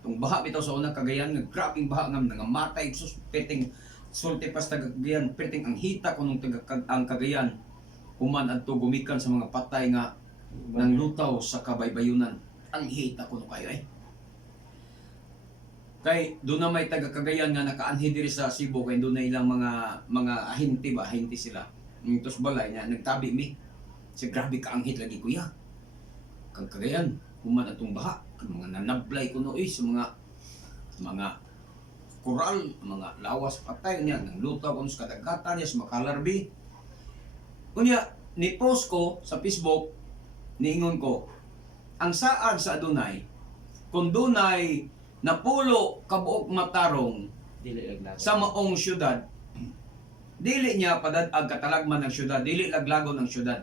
Tong baha bitaw sa una Cagayan, nga grabing baha nga nangamatay, suspiting sulti pas Cagayan, perting ang hita kunong ang Cagayan human adto gumikan sa mga patay nga nang lutaw sa kabaybayunan. Ang hita kuno kayo Kay doon na may taga Cagayan nga nakaanhi diri sa Cebu kay doon na ilang mga ahinti ba, ahinti sila. Tos balay na nagtabi mi. Sa grabe ka anghit lagi kuya. Kang Cagayan human atong baha, ang mga nanablay kuno sa mga koral, mga lawas patay niya, nang lutaw kung sa kadagatan niya, sa makalarbi. Kunya, ni-post ko sa Facebook, niingon ko, ang saad sa adunay, kung dunay napulo kabuok matarong Dili laglagon. sa maong syudad, dili niya padad-ag katalagman ng syudad, dili laglagon ng syudad.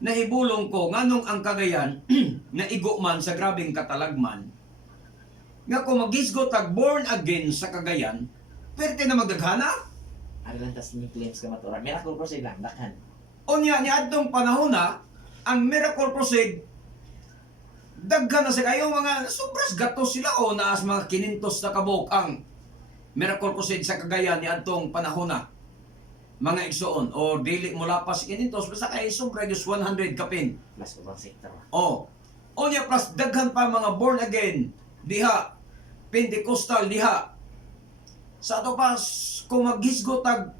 Nahibulong ko, nganong ang Cagayan, naigo man sa grabing katalagman, nga kung magisgot ag born again sa Cagayan, pwerte na magdaghana. Ano lang tas ni claims ka maturan. Miracle Crusade lang, dakhan. Unya ni adtong panahon na, ang Miracle Crusade, daghan na sa kayo mga sobras gatos sila o naas mga 500 na kabuk ang Miracle Crusade sa Cagayan ni adtong panahon na. Mga igsoon, o dili mula pa sa 500, basta kay sobra just 100 kapin. Plus ubang sektor. O, unya plus daghan pa mga born again, diha, Pentecostal diha. Sa ato pa, kung maghisgot ag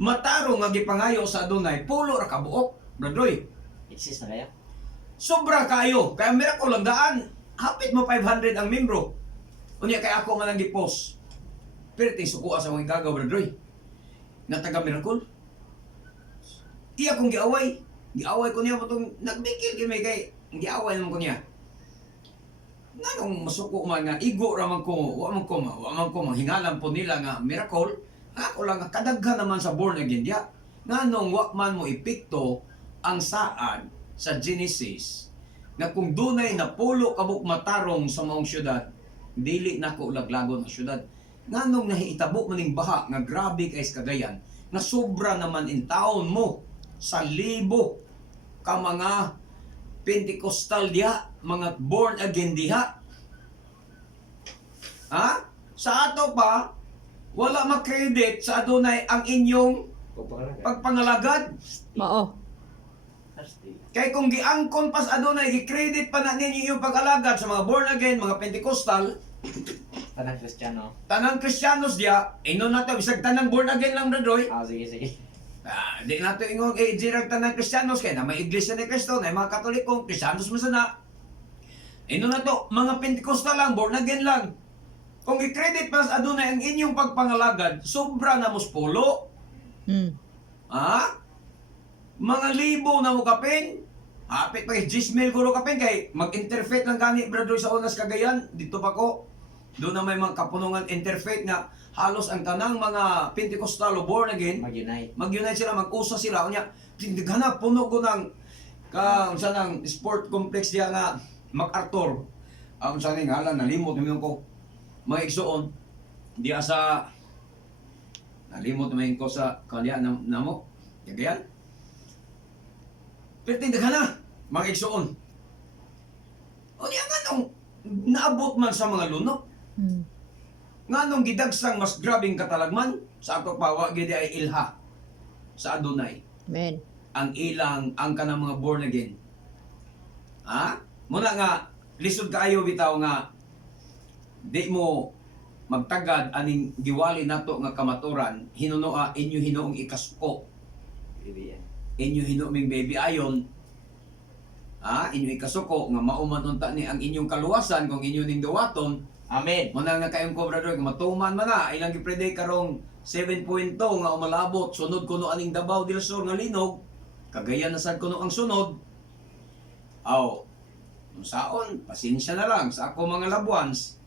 mataro nga gipangayo sa adunay, pulo ra kabuok, bradroy. Exist na kaya? Sobra kayo. Kaya miracle lang daan. Hapit mo 500 ang membro. Unya kay ako nga lang gi-post. Pero ting sukuha sa mga gagaw, brother. Nga taga miracle. Iya kong giaway. Giaway ko niya mo itong nagbikil kami kay giaway naman ko niya. Nanong masuko man nga igo raman ko, wa man ko manghingalan po nila nga miracle. Ako lang nga kadaghan naman sa born again diya. Nganong wa man mo epekto ang saad sa Genesis nga kung dunay napulo kabuk matarong sa maong syudad, dili nako laglagon ang syudad. Nganong nahitabo maning baha nga grabe kay Cagayan na sobra naman in taon mo sa libo ka mga Pentecostal diha, mga born again diha. Ha? Sa ato pa, wala makredit sa adunay ang inyong pagpangalagad. Mao. Kay kung giangkon pas adunay gi-credit pa na ninyo yung pag-alagad sa mga born again, mga Pentecostal, Tanang Kristiyano. tanang Kristiyanos diya, ino na to bisag tanang born again lang Bradoy. Sige, sige. Di nato ingong direct tanang Kristiyanos kay na may iglesia ni Cristo, na mga Katoliko, Kristiyanos man sana. Ino na to, mga Pentecostal lang, born again lang. Kung i-credit pas adunay ang inyong pagpangalagad, sobra na muspolo. Hmm. Ha? Mga libo na mo kapin. Hapit pa 10,000 guro kapin kay mag-interfaith lang gani brother sa Unas Cagayan. Dito pa ko. Doon na may mga kapunungan interfaith na halos ang tanang mga Pentecostal o born again. Mag-unite. Mag-unite sila, mag-usa sila. Unya, tindighanap puno ko ng unsa nang sport complex diya nga MacArthur. Ang sa ning halan nalimot namin ko. Mga igsuon diya sa nalimot namin ko sa kanya namo. Cagayan. Pero tindahan na, mga igsuon. O niya nga nung naabot man sa mga lunok, Hmm. nga nung gidagsang mas grabing katalagman, sa ako pawa, gidi ay ilha sa Adonai. Amen. Ang ilang, ang kanang mga born again. Ha? Muna nga, lisod kaayo bitaw nga, di mo magtagad aning giwali nato nga kamaturan, hinunoa inyo hinuong ikasuko. Inyo hinuming baby ayon, inyo ikasuko nga mauman unta ni ang inyong kaluwasan kung inyo ning dawaton. Amen. Muna nga kayong kobrador nga matuman man na ilang gipreday karong 7.2 nga umalabot sunod kuno aning Davao del Sur nga linog, Cagayan na sad kuno ang sunod. Saon pasensya na lang sa ako mga labuans,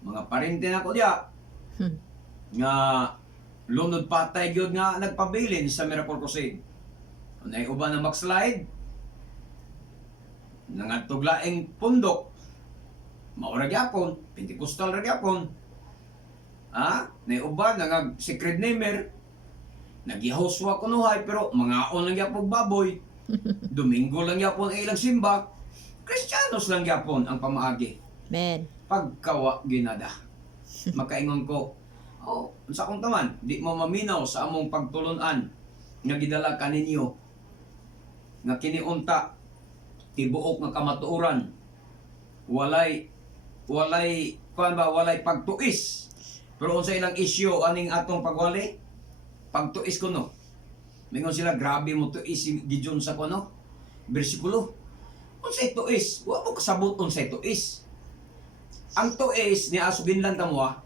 mga parente na ko diya Hmm. nga lunod patay gyud nga nagpabilin sa Miracle Crusade. Unay uban na backslide, nangadtog laing pundok, maura gyapon, Pentecostal ra gyapon. Nay uban nga secret namer, nagihoswa kunuhay pero mangaon lang gyapon baboy. Domingo lang gyapon ang ilang simba. Kristiyanos lang gyapon ang pamaagi. Amen. Pagkawa ginada. Makaingon ko, sa akong taman, di mo maminaw sa among pagtulunan nga gidala kaninyo nga kiniunta tibuok nga kamatuoran, walay pagtuis. Pero unsa ilang issue aning atong pagwali, pagtuis kuno. Mingon sila grabe mo tuis gijon sa kuno bersikulo. Unsay tuis? Wa mo kasabot unsay tuis. Ang tuis ni Asuginlan tamwa,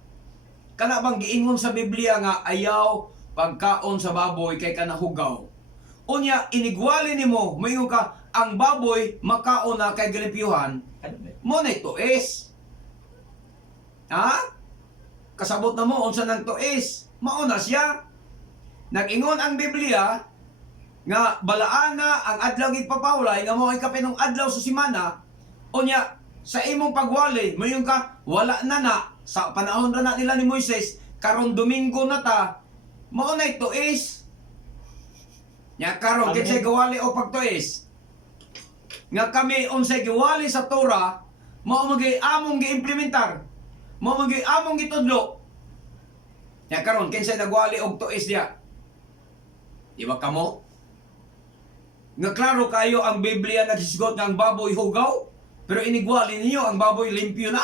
kana bang giingon sa Biblia nga ayaw pagkaon sa baboy kay kanahugaw. Unya inigwali nimo, mayon ka ang baboy makaon na kay galimpyuhan. Mo na tuis. Kasabot na mo unsa nang tuis? Mao na siya. Nag-ingon ang Biblia nga balaan na ang adlaw gidpapawlay nga mao ay kapinong adlaw sa semana. Unya sa imong pagwali, mayon ka wala na sa panahon ra na nila ni Moises, karon Domingo na ta, mao na tuis. Nya karon kinsay gawali o pagtuis? Nga kami unsay giwali sa Torah, mao magi among giimplementar. Mao magi among gitudlo. Nya karon kinsay nagwali og tuis diya? Di ba kamo? Nga klaro kayo ang Biblia naghisgot nga ang baboy hugaw, pero inigwali ninyo ang baboy limpyo na?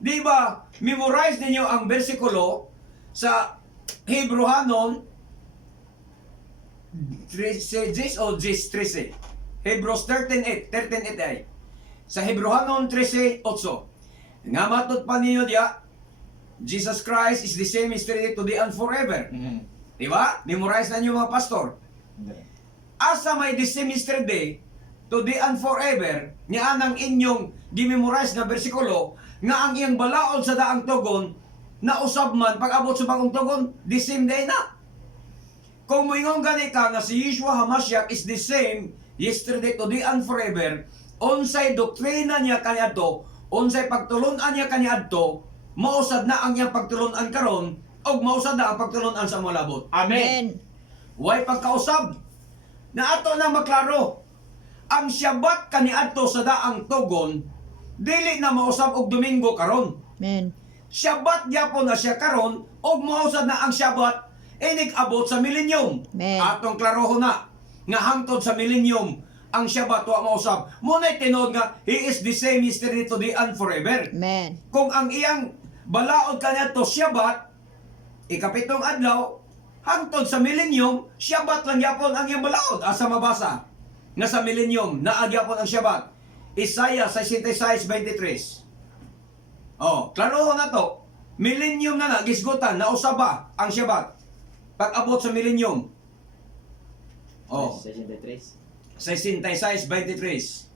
Di ba memorize ninyo ang bersikulo sa Hebrehanon 13 o 13? Hebrews 13:8 ay. Sa Hebrehanon 13:8. Nga matud pa ninyo diya, Jesus Christ is the same yesterday, today, and forever. Diba? Memorize na niyo mga pastor. Asa may the same yesterday, today, and forever, nga ang inyong gimemorize na bersikulo, nga ang iyang balaod sa daang tugon, na usab man, pag abot sa bagong tugon, the same day na. Kung moingon gani ka nga si Yeshua HaMashiach is the same yesterday, today, and forever, unsay doktrina niya kaniadto, unsay pagtulunan niya kaniadto, mausad na ang iyang pagtulunan karon, o mausad na ang pagtulunan sa malabot. Amen. Way pagkausab na ato na maklaro. Ang Shabbat kaniadto sa daang tugon, dili na mausab og Domingo karon. Amen. Shabbat gyapon na siya karon, og mausad na ang Shabbat inig abot sa milenyum. Amen. Atong klarohon na nga hangtod sa milenyum ang Shabbat wa mausab. Munay tinud nga he is the same yesterday, today, and forever. Amen. Kung ang iyang balaod kaniadto Shabbat, ikapitong adlaw, hangtod sa milenyum, Shabbat lang yapon ang iyang balaod. Asa mabasa nga sa milenyum naagyapon ang Shabbat. Isaiah 66:23. Oh, klarohon na to. Milenyum na gisgutan na usaba ang Shabbat. Pag abot sa milenyum. Oh, 63. 66:23.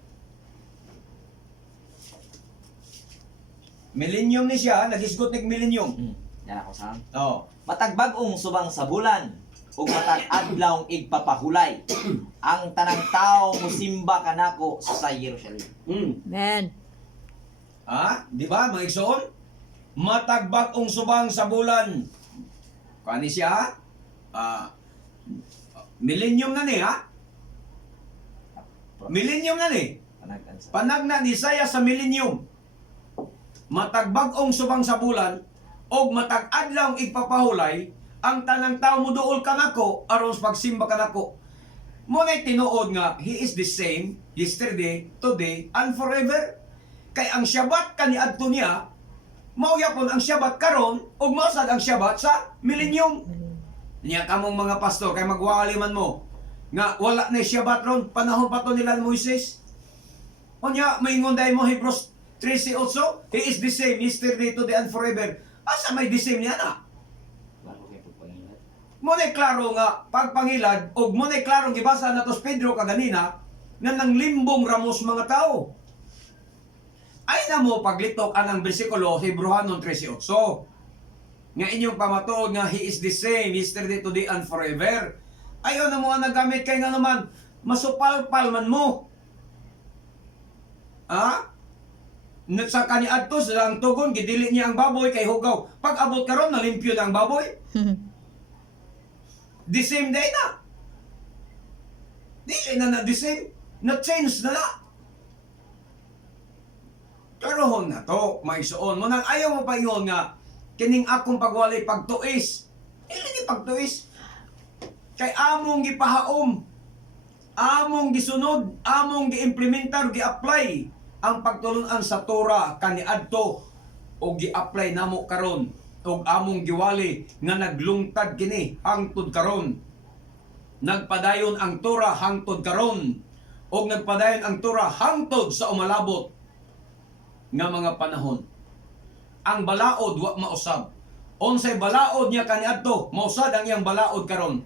Milenyum ni siya, nagisgot ni milenyum. Yan ako sa. Oh. Matag bag-ong subang sa bulan ug matag adlawng igpapahulay. Ang tanang tao musimba kanako sa Jerusalem. Amen. Di ba, mga igsoon? Matagbag ong subang sa bulan. Kani siya? Millennium na ni, ha? Millennium na ni. Panagan sa. Panagna ni Isaiah sa millennium. Matagbag ong subang sa bulan, og matag adlaw igpapahulay, ang tanang tao muduol kanako aron sa pagsimba kanako. Munay tinuod nga, He is the same yesterday, today, and forever. Kay ang Shabbat kaniadto niya, maugyapon ang Shabbat karon ug mausad ang Shabbat sa millennium. Niya kamong mga pastor kay magwaliman mo nga wala na Shabbat ron panahon pa to nila ni Moises. Unya maingon dai mo Hebrews 13:8, He is the same yesterday, today, and forever. Asa may the same niya na? Klaro kay pagpangilad. Munay klaro nga pagpangilad ug munay klaro gibasa nato sa Pedro kaganina nga nang limbong ramos mga tao. Ay na mo paglitok anang bersikulo Hebrehanon 13:8. Nga inyong pamatuod nga He is the same yesterday, today, and forever. Ayaw na mo nga nagamit kay nga naman masupalpal man mo. Sa kaniadto sa ang tugon gidili niya ang baboy kay hugaw. Pag abot karon nalimpyo na ang baboy. The same day na. Dili na the same. Na-change na na. Karohon na to, maigsoon mo nang ayaw mo pa ingon nga kining akong pagwalay pagtuis. Dili ni pagtuis. Kay among gipahaom, among gisunod, among giimplementar, gi-apply ang pagtulunan sa Torah kaniadto o gi-apply namo karon ug among giwali nga naglungtad kini hangtod karon. Nagpadayon ang Torah hangtod karon ug nagpadayon ang Torah hangtod sa umalabot nga mga panahon. Ang balaod wa mausab. Unsay balaod niya kaniadto, mausad ang iyang balaod karon.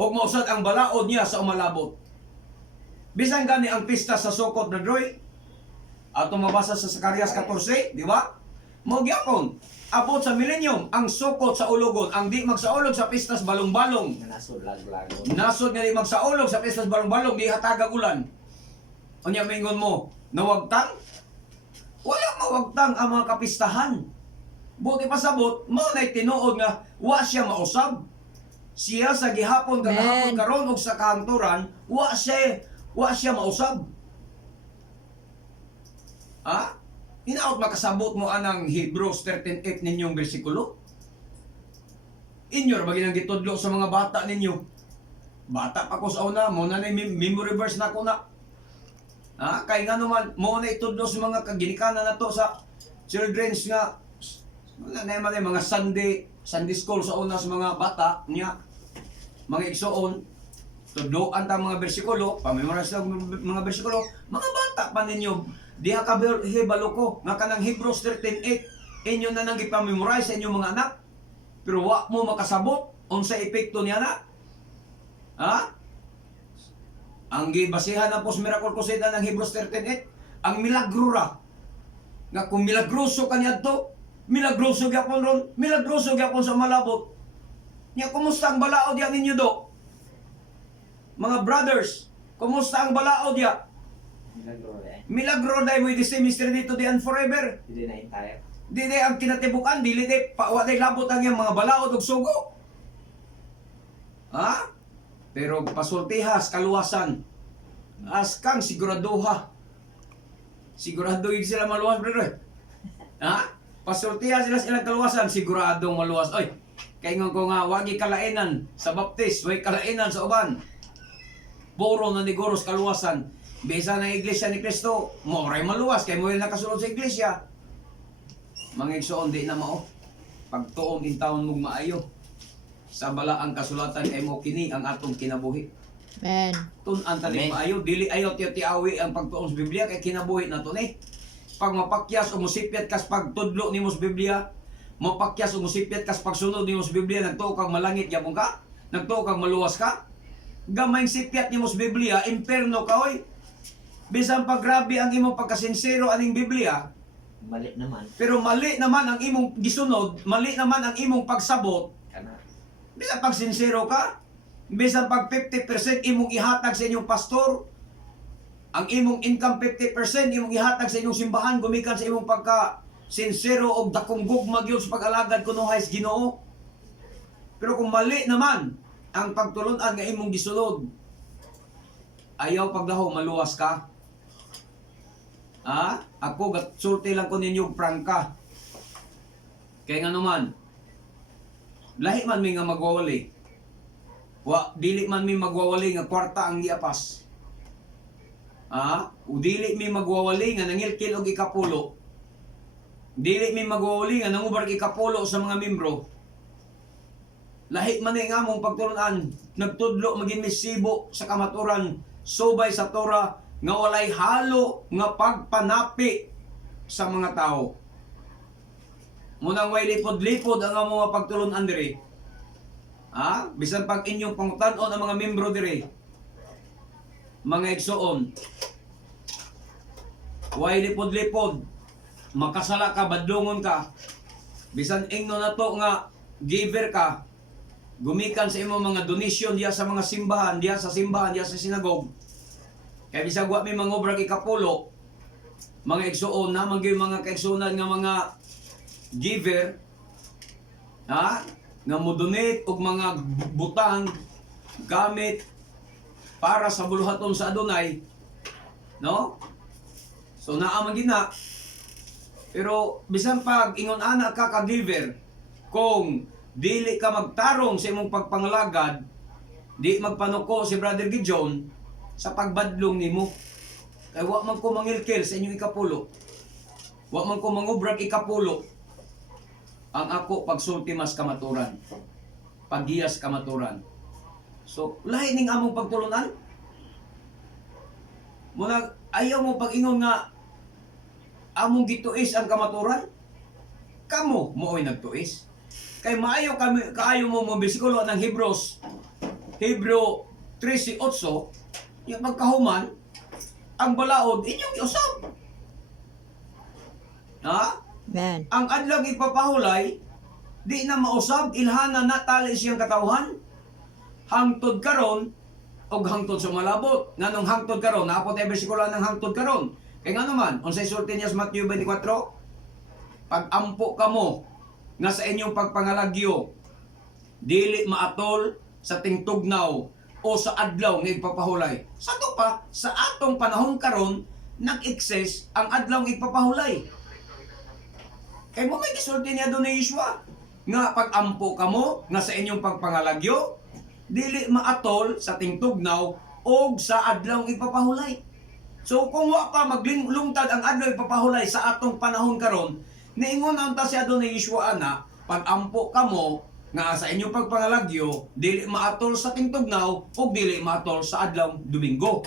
O mausad ang balaod niya sa umalabot. Bisan gani ang pista sa Sukot na Droy, ato mabasa sa Zacarias 14, di ba? Mao gyapon, abot sa milenyum ang Sukot sa ulugon, ang di magsaulog sa pistas balong-balong. Nga nasod lag-lago. Nasod nga di magsaulog sa pistas balong-balong, di hatagag ulan. Unya mingon mo, nawagtang? Wala mawagtang ang mga kapistahan. Buti pasabot, mo na'y tinuod nga wa siya mausab. Siya sa gihapon kagahapon Amen. karon ug sa kahangturan, wa siya mausab. Hinaot makasabot mo anang Hebrews 13:8 ninyong bersikulo? Inyo ra ba ginang gitudlo sa mga bata ninyo? Bata pa ko sa una, mo na memory verse na ko na. Kay nga naman, mo na itudlo sa mga kaginikanan na to sa children's nga mga Sunday school sa una sa mga bata niya, mga igsoon. Tuduan ta mga bersikulo, pamemorize ta mga bersikulo, mga bata pa ninyo, diha ka hibalo ko, nga kanang Hebrews 13:8, inyo na nang ipamemorize sa inyong mga anak, pero wa mo makasabot, unsa epekto niya na? Ha? Ang gibasihan na po sa Miracle Crusade ng Hebrews 13:8, ang milagro ra. Nga kung milagroso kanya to, milagroso gyapon ron, milagroso gyapon sa malabot. Nya kumusta ang balaod ya ninyo do? Mga brothers, kumusta ang balaod ya? Milagro eh. Milagro dai mo the same mystery dito di and forever. Hindi na entire. Di ang kinatibukan, dili di wa day labot ang iyang mga balaod ug sugo. Ha? Pero pasultihas kaluwasan. Askang siguraduha. Sigurado yun sila maluwas, brother. Ha? Pasultihas sila silang kaluwasan, siguradong maluwas. Oy, kay nga ko nga wagi kalainan sa baptist, way kalainan sa uban. Puro na niguros kaluwasan. Bisa ng iglesia ni Kristo, moray maluwas kay mo yung nakasulod sa iglesia. Mga igsoon, di na mao. Pagtuon in taon mong maayo. Sa bala ang kasulatan kay mo kini ang atong kinabuhi. Amen. Tun-an tani Amen. maayo, dili ayo tiawi ang pagtuon sa Biblia kay kinabuhi na to ni. Pag mapakyas o musipyat kas pagtudlo nimo sa Biblia, mapakyas o musipyat kas pagsunod nimo sa Biblia, nagtuo kag malangit gyapon ka, nagtuo kag maluwas ka. Gamay sipyat nimo sa Biblia, imperno ka oy. Bisan pag grabe ang imong pagkasinsero aning Biblia, Mali naman. pero mali naman ang imong gisunod, mali naman ang imong pagsabot, Kana. bisan pag sincero ka, bisan pag 50% imong ihatag sa inyong pastor, ang imong income 50% imong ihatag sa inyong simbahan, gumikan sa imong pagka sincero o dakong gugma gyud sa pag-alagad kuno sa Ginoo. Pero kung mali naman ang pagtulon-an nga imong gisulod, ayaw paglaho maluwas ka. Ha? Ako sulti lang ko ninyo prangka. Kaya nga naman, lahi man mi nga magwawali. Dili man mi magwawali nga kwarta ang giapas. O dili mi magwawali nga nangilkil og ikapulo. Dili mi magwawali nga nangubar ikapulo sa mga membro. Lahi man nga mong pagtulunan, nagtudlo maging misibo sa kamaturan, subay sa Torah, nga walay halo nga pagpanapi sa mga tao. Munang way lipod-lipod ang mga pagtulunan diri. Bisan pag inyong pangutan-on ang mga membro diri, mga igsoon, way lipod-lipod, makasala ka, badlungon ka, bisan ingno na to nga giver ka, gumikan sa imong mga donation diya sa mga simbahan, diya sa simbahan, diya sa sinagog. Kaya bisag wa may mga obrang ikapulo, mga igsoon na mga mga kaigsunan nga mga giver, nga mo-donate og mga butang gamit para sa buluhaton sa Adonai, no? So naa man gina. Pero bisan pag ingon ana ka ka-giver, kung dili ka magtarong sa imong pagpangalagad, di magpanuko si Brother Gideon sa pagbadlong nimo. Kay wa man ko mangilkil sa inyong ikapulo. Wa man ko mangubrag ikapulo. Ang ako pagsulti mas kamaturan. Paghiyas kamaturan. So, lahi ning among pagtulunan. Muna ayaw mo pag-ingon nga among gituis ang kamaturan. Kamo mooy nagtuis. Kay maayo kami kaayo mo mga bersikulo ng Hebrews. Hebreo 13:8, yung pagkahuman, ang balaod inyong iusab. Amen. Ang adlaw ipapahulay, di na mausab, ilhana na tali siyang katawhan. Hangtod karon og hangtod sa malabot. Nganong hangtod karon? Naapot ay bersikulo ng hangtod karon. Kaya nga naman, unsay sulti niya sa Matthew 24, pag-ampo kamo nga sa inyong pagpangalagyo, dili maatol sa tingtugnaw o sa adlaw nga ipapahulay. Sa to pa, sa atong panahon karon, nag-excess ang adlaw nga ipapahulay. Kay mo may gisulti niya doon ni Yeshua, nga pag-ampo kamo nga sa inyong pagpangalagyo, dili maatol sa tingtugnaw o sa adlaw nga ipapahulay. So kung wa pa maglungtad ang adlaw ipapahulay sa atong panahon karon, niingon ang ta si Adonai Yeshua ana, pag-ampo kamo nga sa inyong pagpangalagyo dili maatol sa tingtugnaw o dili maatol sa adlaw Domingo.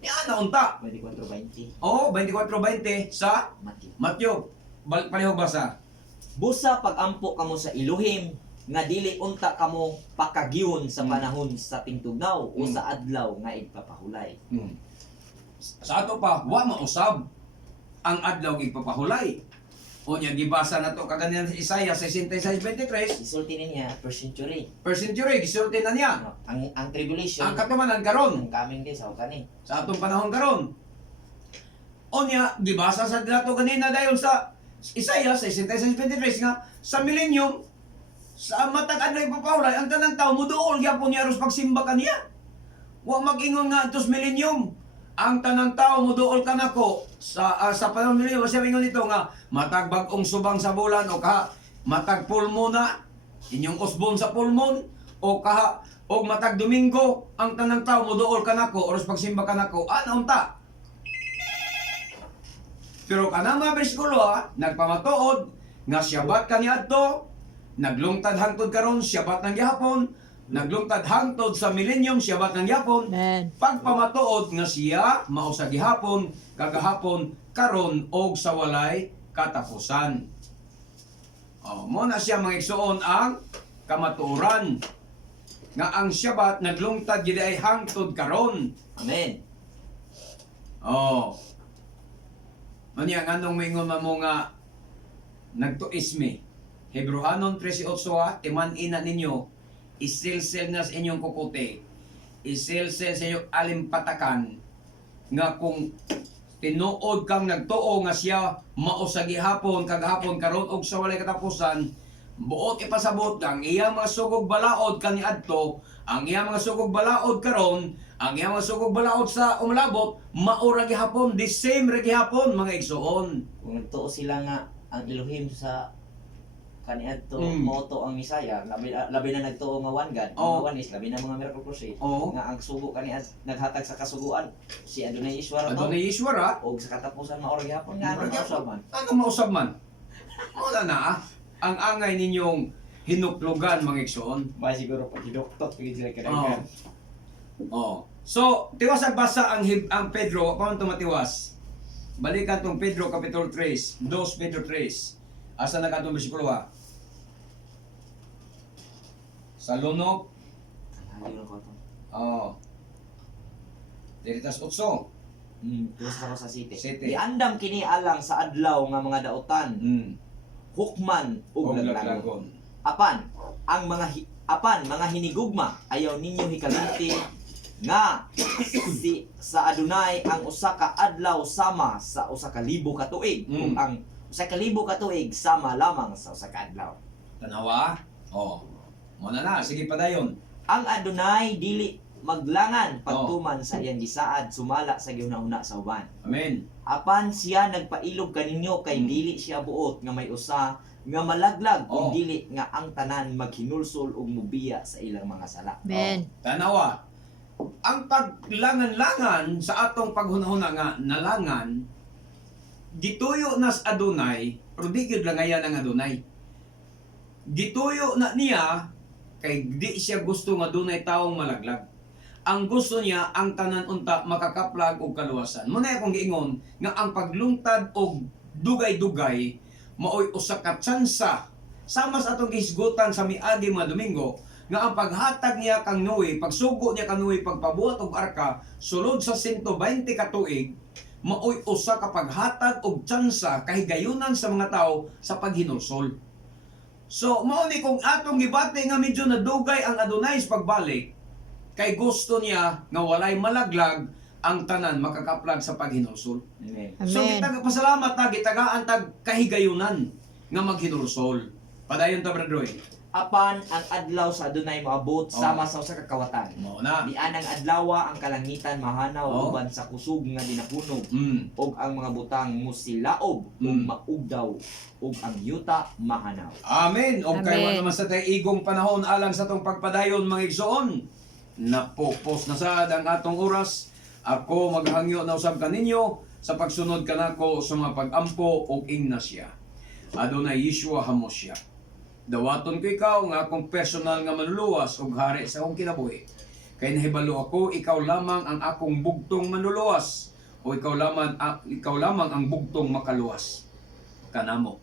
Yan na unta. 24:20. O 24:20 sa Matthew. Matthew. Balik palihog basa. Busa pag-ampo kamo sa Elohim nga dili unta kamo pakagiyon sa panahon sa tingtugnaw o sa adlaw nga igpapahulay. Sa ato pa, wa mausab ang adlaw igpapahulay. O niya, gibasa na to kaganihan sa Isaiah 66:23, Isulti niya first century. first century, gisulti na niya. Ang tribulation Ang katumanan karon ang coming din sa kani. sa atong panahon karon. O niya, gibasa sa dato kanina dayon sa Isaiah 66:23 nga sa millennium sa matag adlaw ipapahulay ang tanang tawo muduol gyapon niya aros pagsimba kaniya. Wa mag-ingon nga antos millennium. Ang tanang tao muduol ka nako sa panahon millennium siya ingon dito nga matag bag-ong subang sa bulan o kaha matag pulmona inyong usbon sa pulmon o kaha og matag Domingo ang tanang tao muduol ka nako oras pagsimba ka nako ana unta. Pero kanang mga bersikulo nagpamatuod nga Syabat kaniadto, naglungtad hangtod karon Syabat ng gihapon, naglungtad hangtod sa millennium Syabat ng gihapon. Amen. Pagpamatuod nga siya mao sa gihapon, kagahapon, karon og sa walay katapusan. Mo na siya mga igsuon ang kamatuoran nga ang Syabat naglungtad gid ay hangtod karon. Amen. Manya nganong moingon mo nga nagtuismi. Hebrehanon 13:8 timan-ina ninyo isilsel na sa inyong kukote. Isilsel sa inyong alimpatakan nga kung tinuod kang nagtuo nga siya mao sa gihapon kagahapon karon og sa walay katapusan buot ipasabot ang iyang mga sugog balaod kaniadto ang iyang mga sugog balaod karon ang iyang mga sugog balaod sa umlabot mao ra gihapon the same ra gihapon mga igsoon. Kung nagtuo sila nga ang Elohim sa kaniadto Mm. moto ang Misaya, labi na nagtuo nga one God, Oh. nga one is labi na mga miracle crusade. Oo. Nga ang sugo kaniad naghatag sa kasuguan si Adonai Ishwara to. Adonai Ishwara Og sa katapusan maorag gyapon nga ano mausab man. ano mausab man? Wala na ang angay ninyong hinuklugan mga igsoon. Ba siguro pag hidoktot pigid sila Oo. kadaghan. So, tiwas ang basa ang Pedro, paano tumatiwas? Balikan tong Pedro Kapitulo 3, 2 Pedro 3. Asa na katong bersikulo Sa lunok, Ano ko to? Diritas 8. Tuwas ako sa city. City. Diandam kini alang sa adlaw nga mga dautan, hukman ug laglagon. Laglagon. Apan mga hinigugma ayaw ninyo hikalimti nga sa Adonai ang usa ka adlaw sama sa usa ka libo ka tuig ug ang usa ka libo ka tuig sama lamang sa usa ka adlaw. Tanawa? Muna na, sige padayon. Ang Adonai dili maglangan pagtuman sa iyang gisaad sumala sa gihuna-una sa uban. Amen. Apan siya nagpailog kaninyo kay dili siya buot nga may usa nga malaglag kung dili nga ang tanan maghinulsol ug mubiya sa ilang mga sala. Amen. Tanawa, ang paglangan-langan sa atong paghunahuna nga nalangan, gituyo nas Adonai, pero di gyud langayan ang Adonai. Gituyo na niya kay di siya gusto nga dunay taong malaglag. Ang gusto niya ang tanan unta makakaplag og kaluwasan. Muna akong giingon nga ang paglungtad og dugay-dugay maoy usa ka tsansa sama sa atong gihisgutan sa miagi mga Domingo nga ang paghatag niya kang Noe, pagsugo niya kang Noe, pagpabuhat og arka sulod sa 120 ka tuig, maoy usa ka paghatag og tsansa kahigayunan sa mga tao sa paghinulsol. So, mao ni kung atong gibati nga medyo nadugay ang Adonai sa pagbalik, kay gusto niya nga walay malaglag ang tanan makakaplag sa paghinulsol. Amen. So, Amen. pasalamat ta, gitagaan tag kahigayunan nga maghinulsol. Padayon ta, Brad Roy. Apan ang adlaw sa Adonai moabot sama sa usa ka kawatan. Mao na. Di anang adlawa ang kalangitan mahanaw Oh. uban sa kusog nga dinapunog ug ang mga butang musilaob ug Mm. maugdaw ug ang yuta mahanaw. Amen. O kay Amen. naman sa tayo igong panahon alang sa tong pagpadayon mga igsoon. Napopos na sad ang atong oras. Ako maghangyo na usab kaninyo sa pagsunod kanako sa mga pag-ampo og Ignasya. Adonai Yeshua Hamosya. Dawaton ko ikaw nga akong personal nga manluluwas ug hari sa akong kinabuhi. Kay nahibalo ako, ikaw lamang ang akong bugtong manluluwas o ikaw lamang ang bugtong makaluwas kanamo.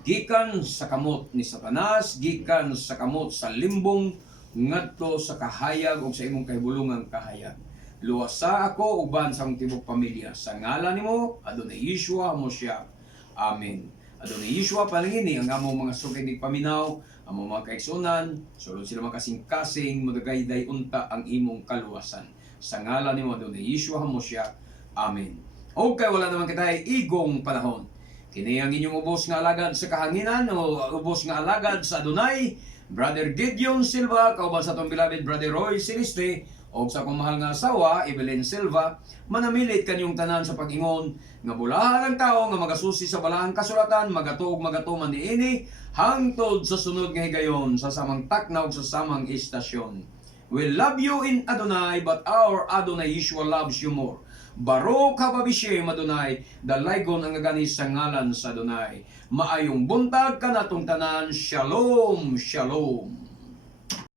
Gikan sa kamot ni Satanas, gikan sa kamot sa limbong ngadto sa kahayag o sa imong kahibulungang kahayag. Luwasa ako uban sa akong tibok pamilya. Sa ngalan nimo, Adonai Yeshua Moshiach. Amen. Adonai Yeshua palangini ang among mga sugay ni paminaw, among mga kaigsunan, sulod sila makasing-kasing, magagayday unta ang imong kaluwasan. Sa ngalan nimo, Adonai Yeshua Moshiach. Amen. Okay, wala naman kitay igong panahon. Kini ang inyong ubos nga alagad sa kahanginan o ubos nga alagad sa Adonai, Brother Gideon Silva, kauban sa atong beloved Brother Roy Celeste, o sa akong mahal nga asawa, Evelyn Silva, manamilit kanyong tanan sa pag-ingon, nga bulahan ang tao nga magasusi sa balaang kasulatan, magatuman niini, hangtod sa sunod nga higayon, sa samang taknaw sa samang istasyon. We love you in Adonai, but our Adonai Yeshua loves you more. Baruch hababishem Adonai, dalaygon ang aganis sa ngalan sa Adonai. Maayong buntag kanatong tanan, Shalom, Shalom.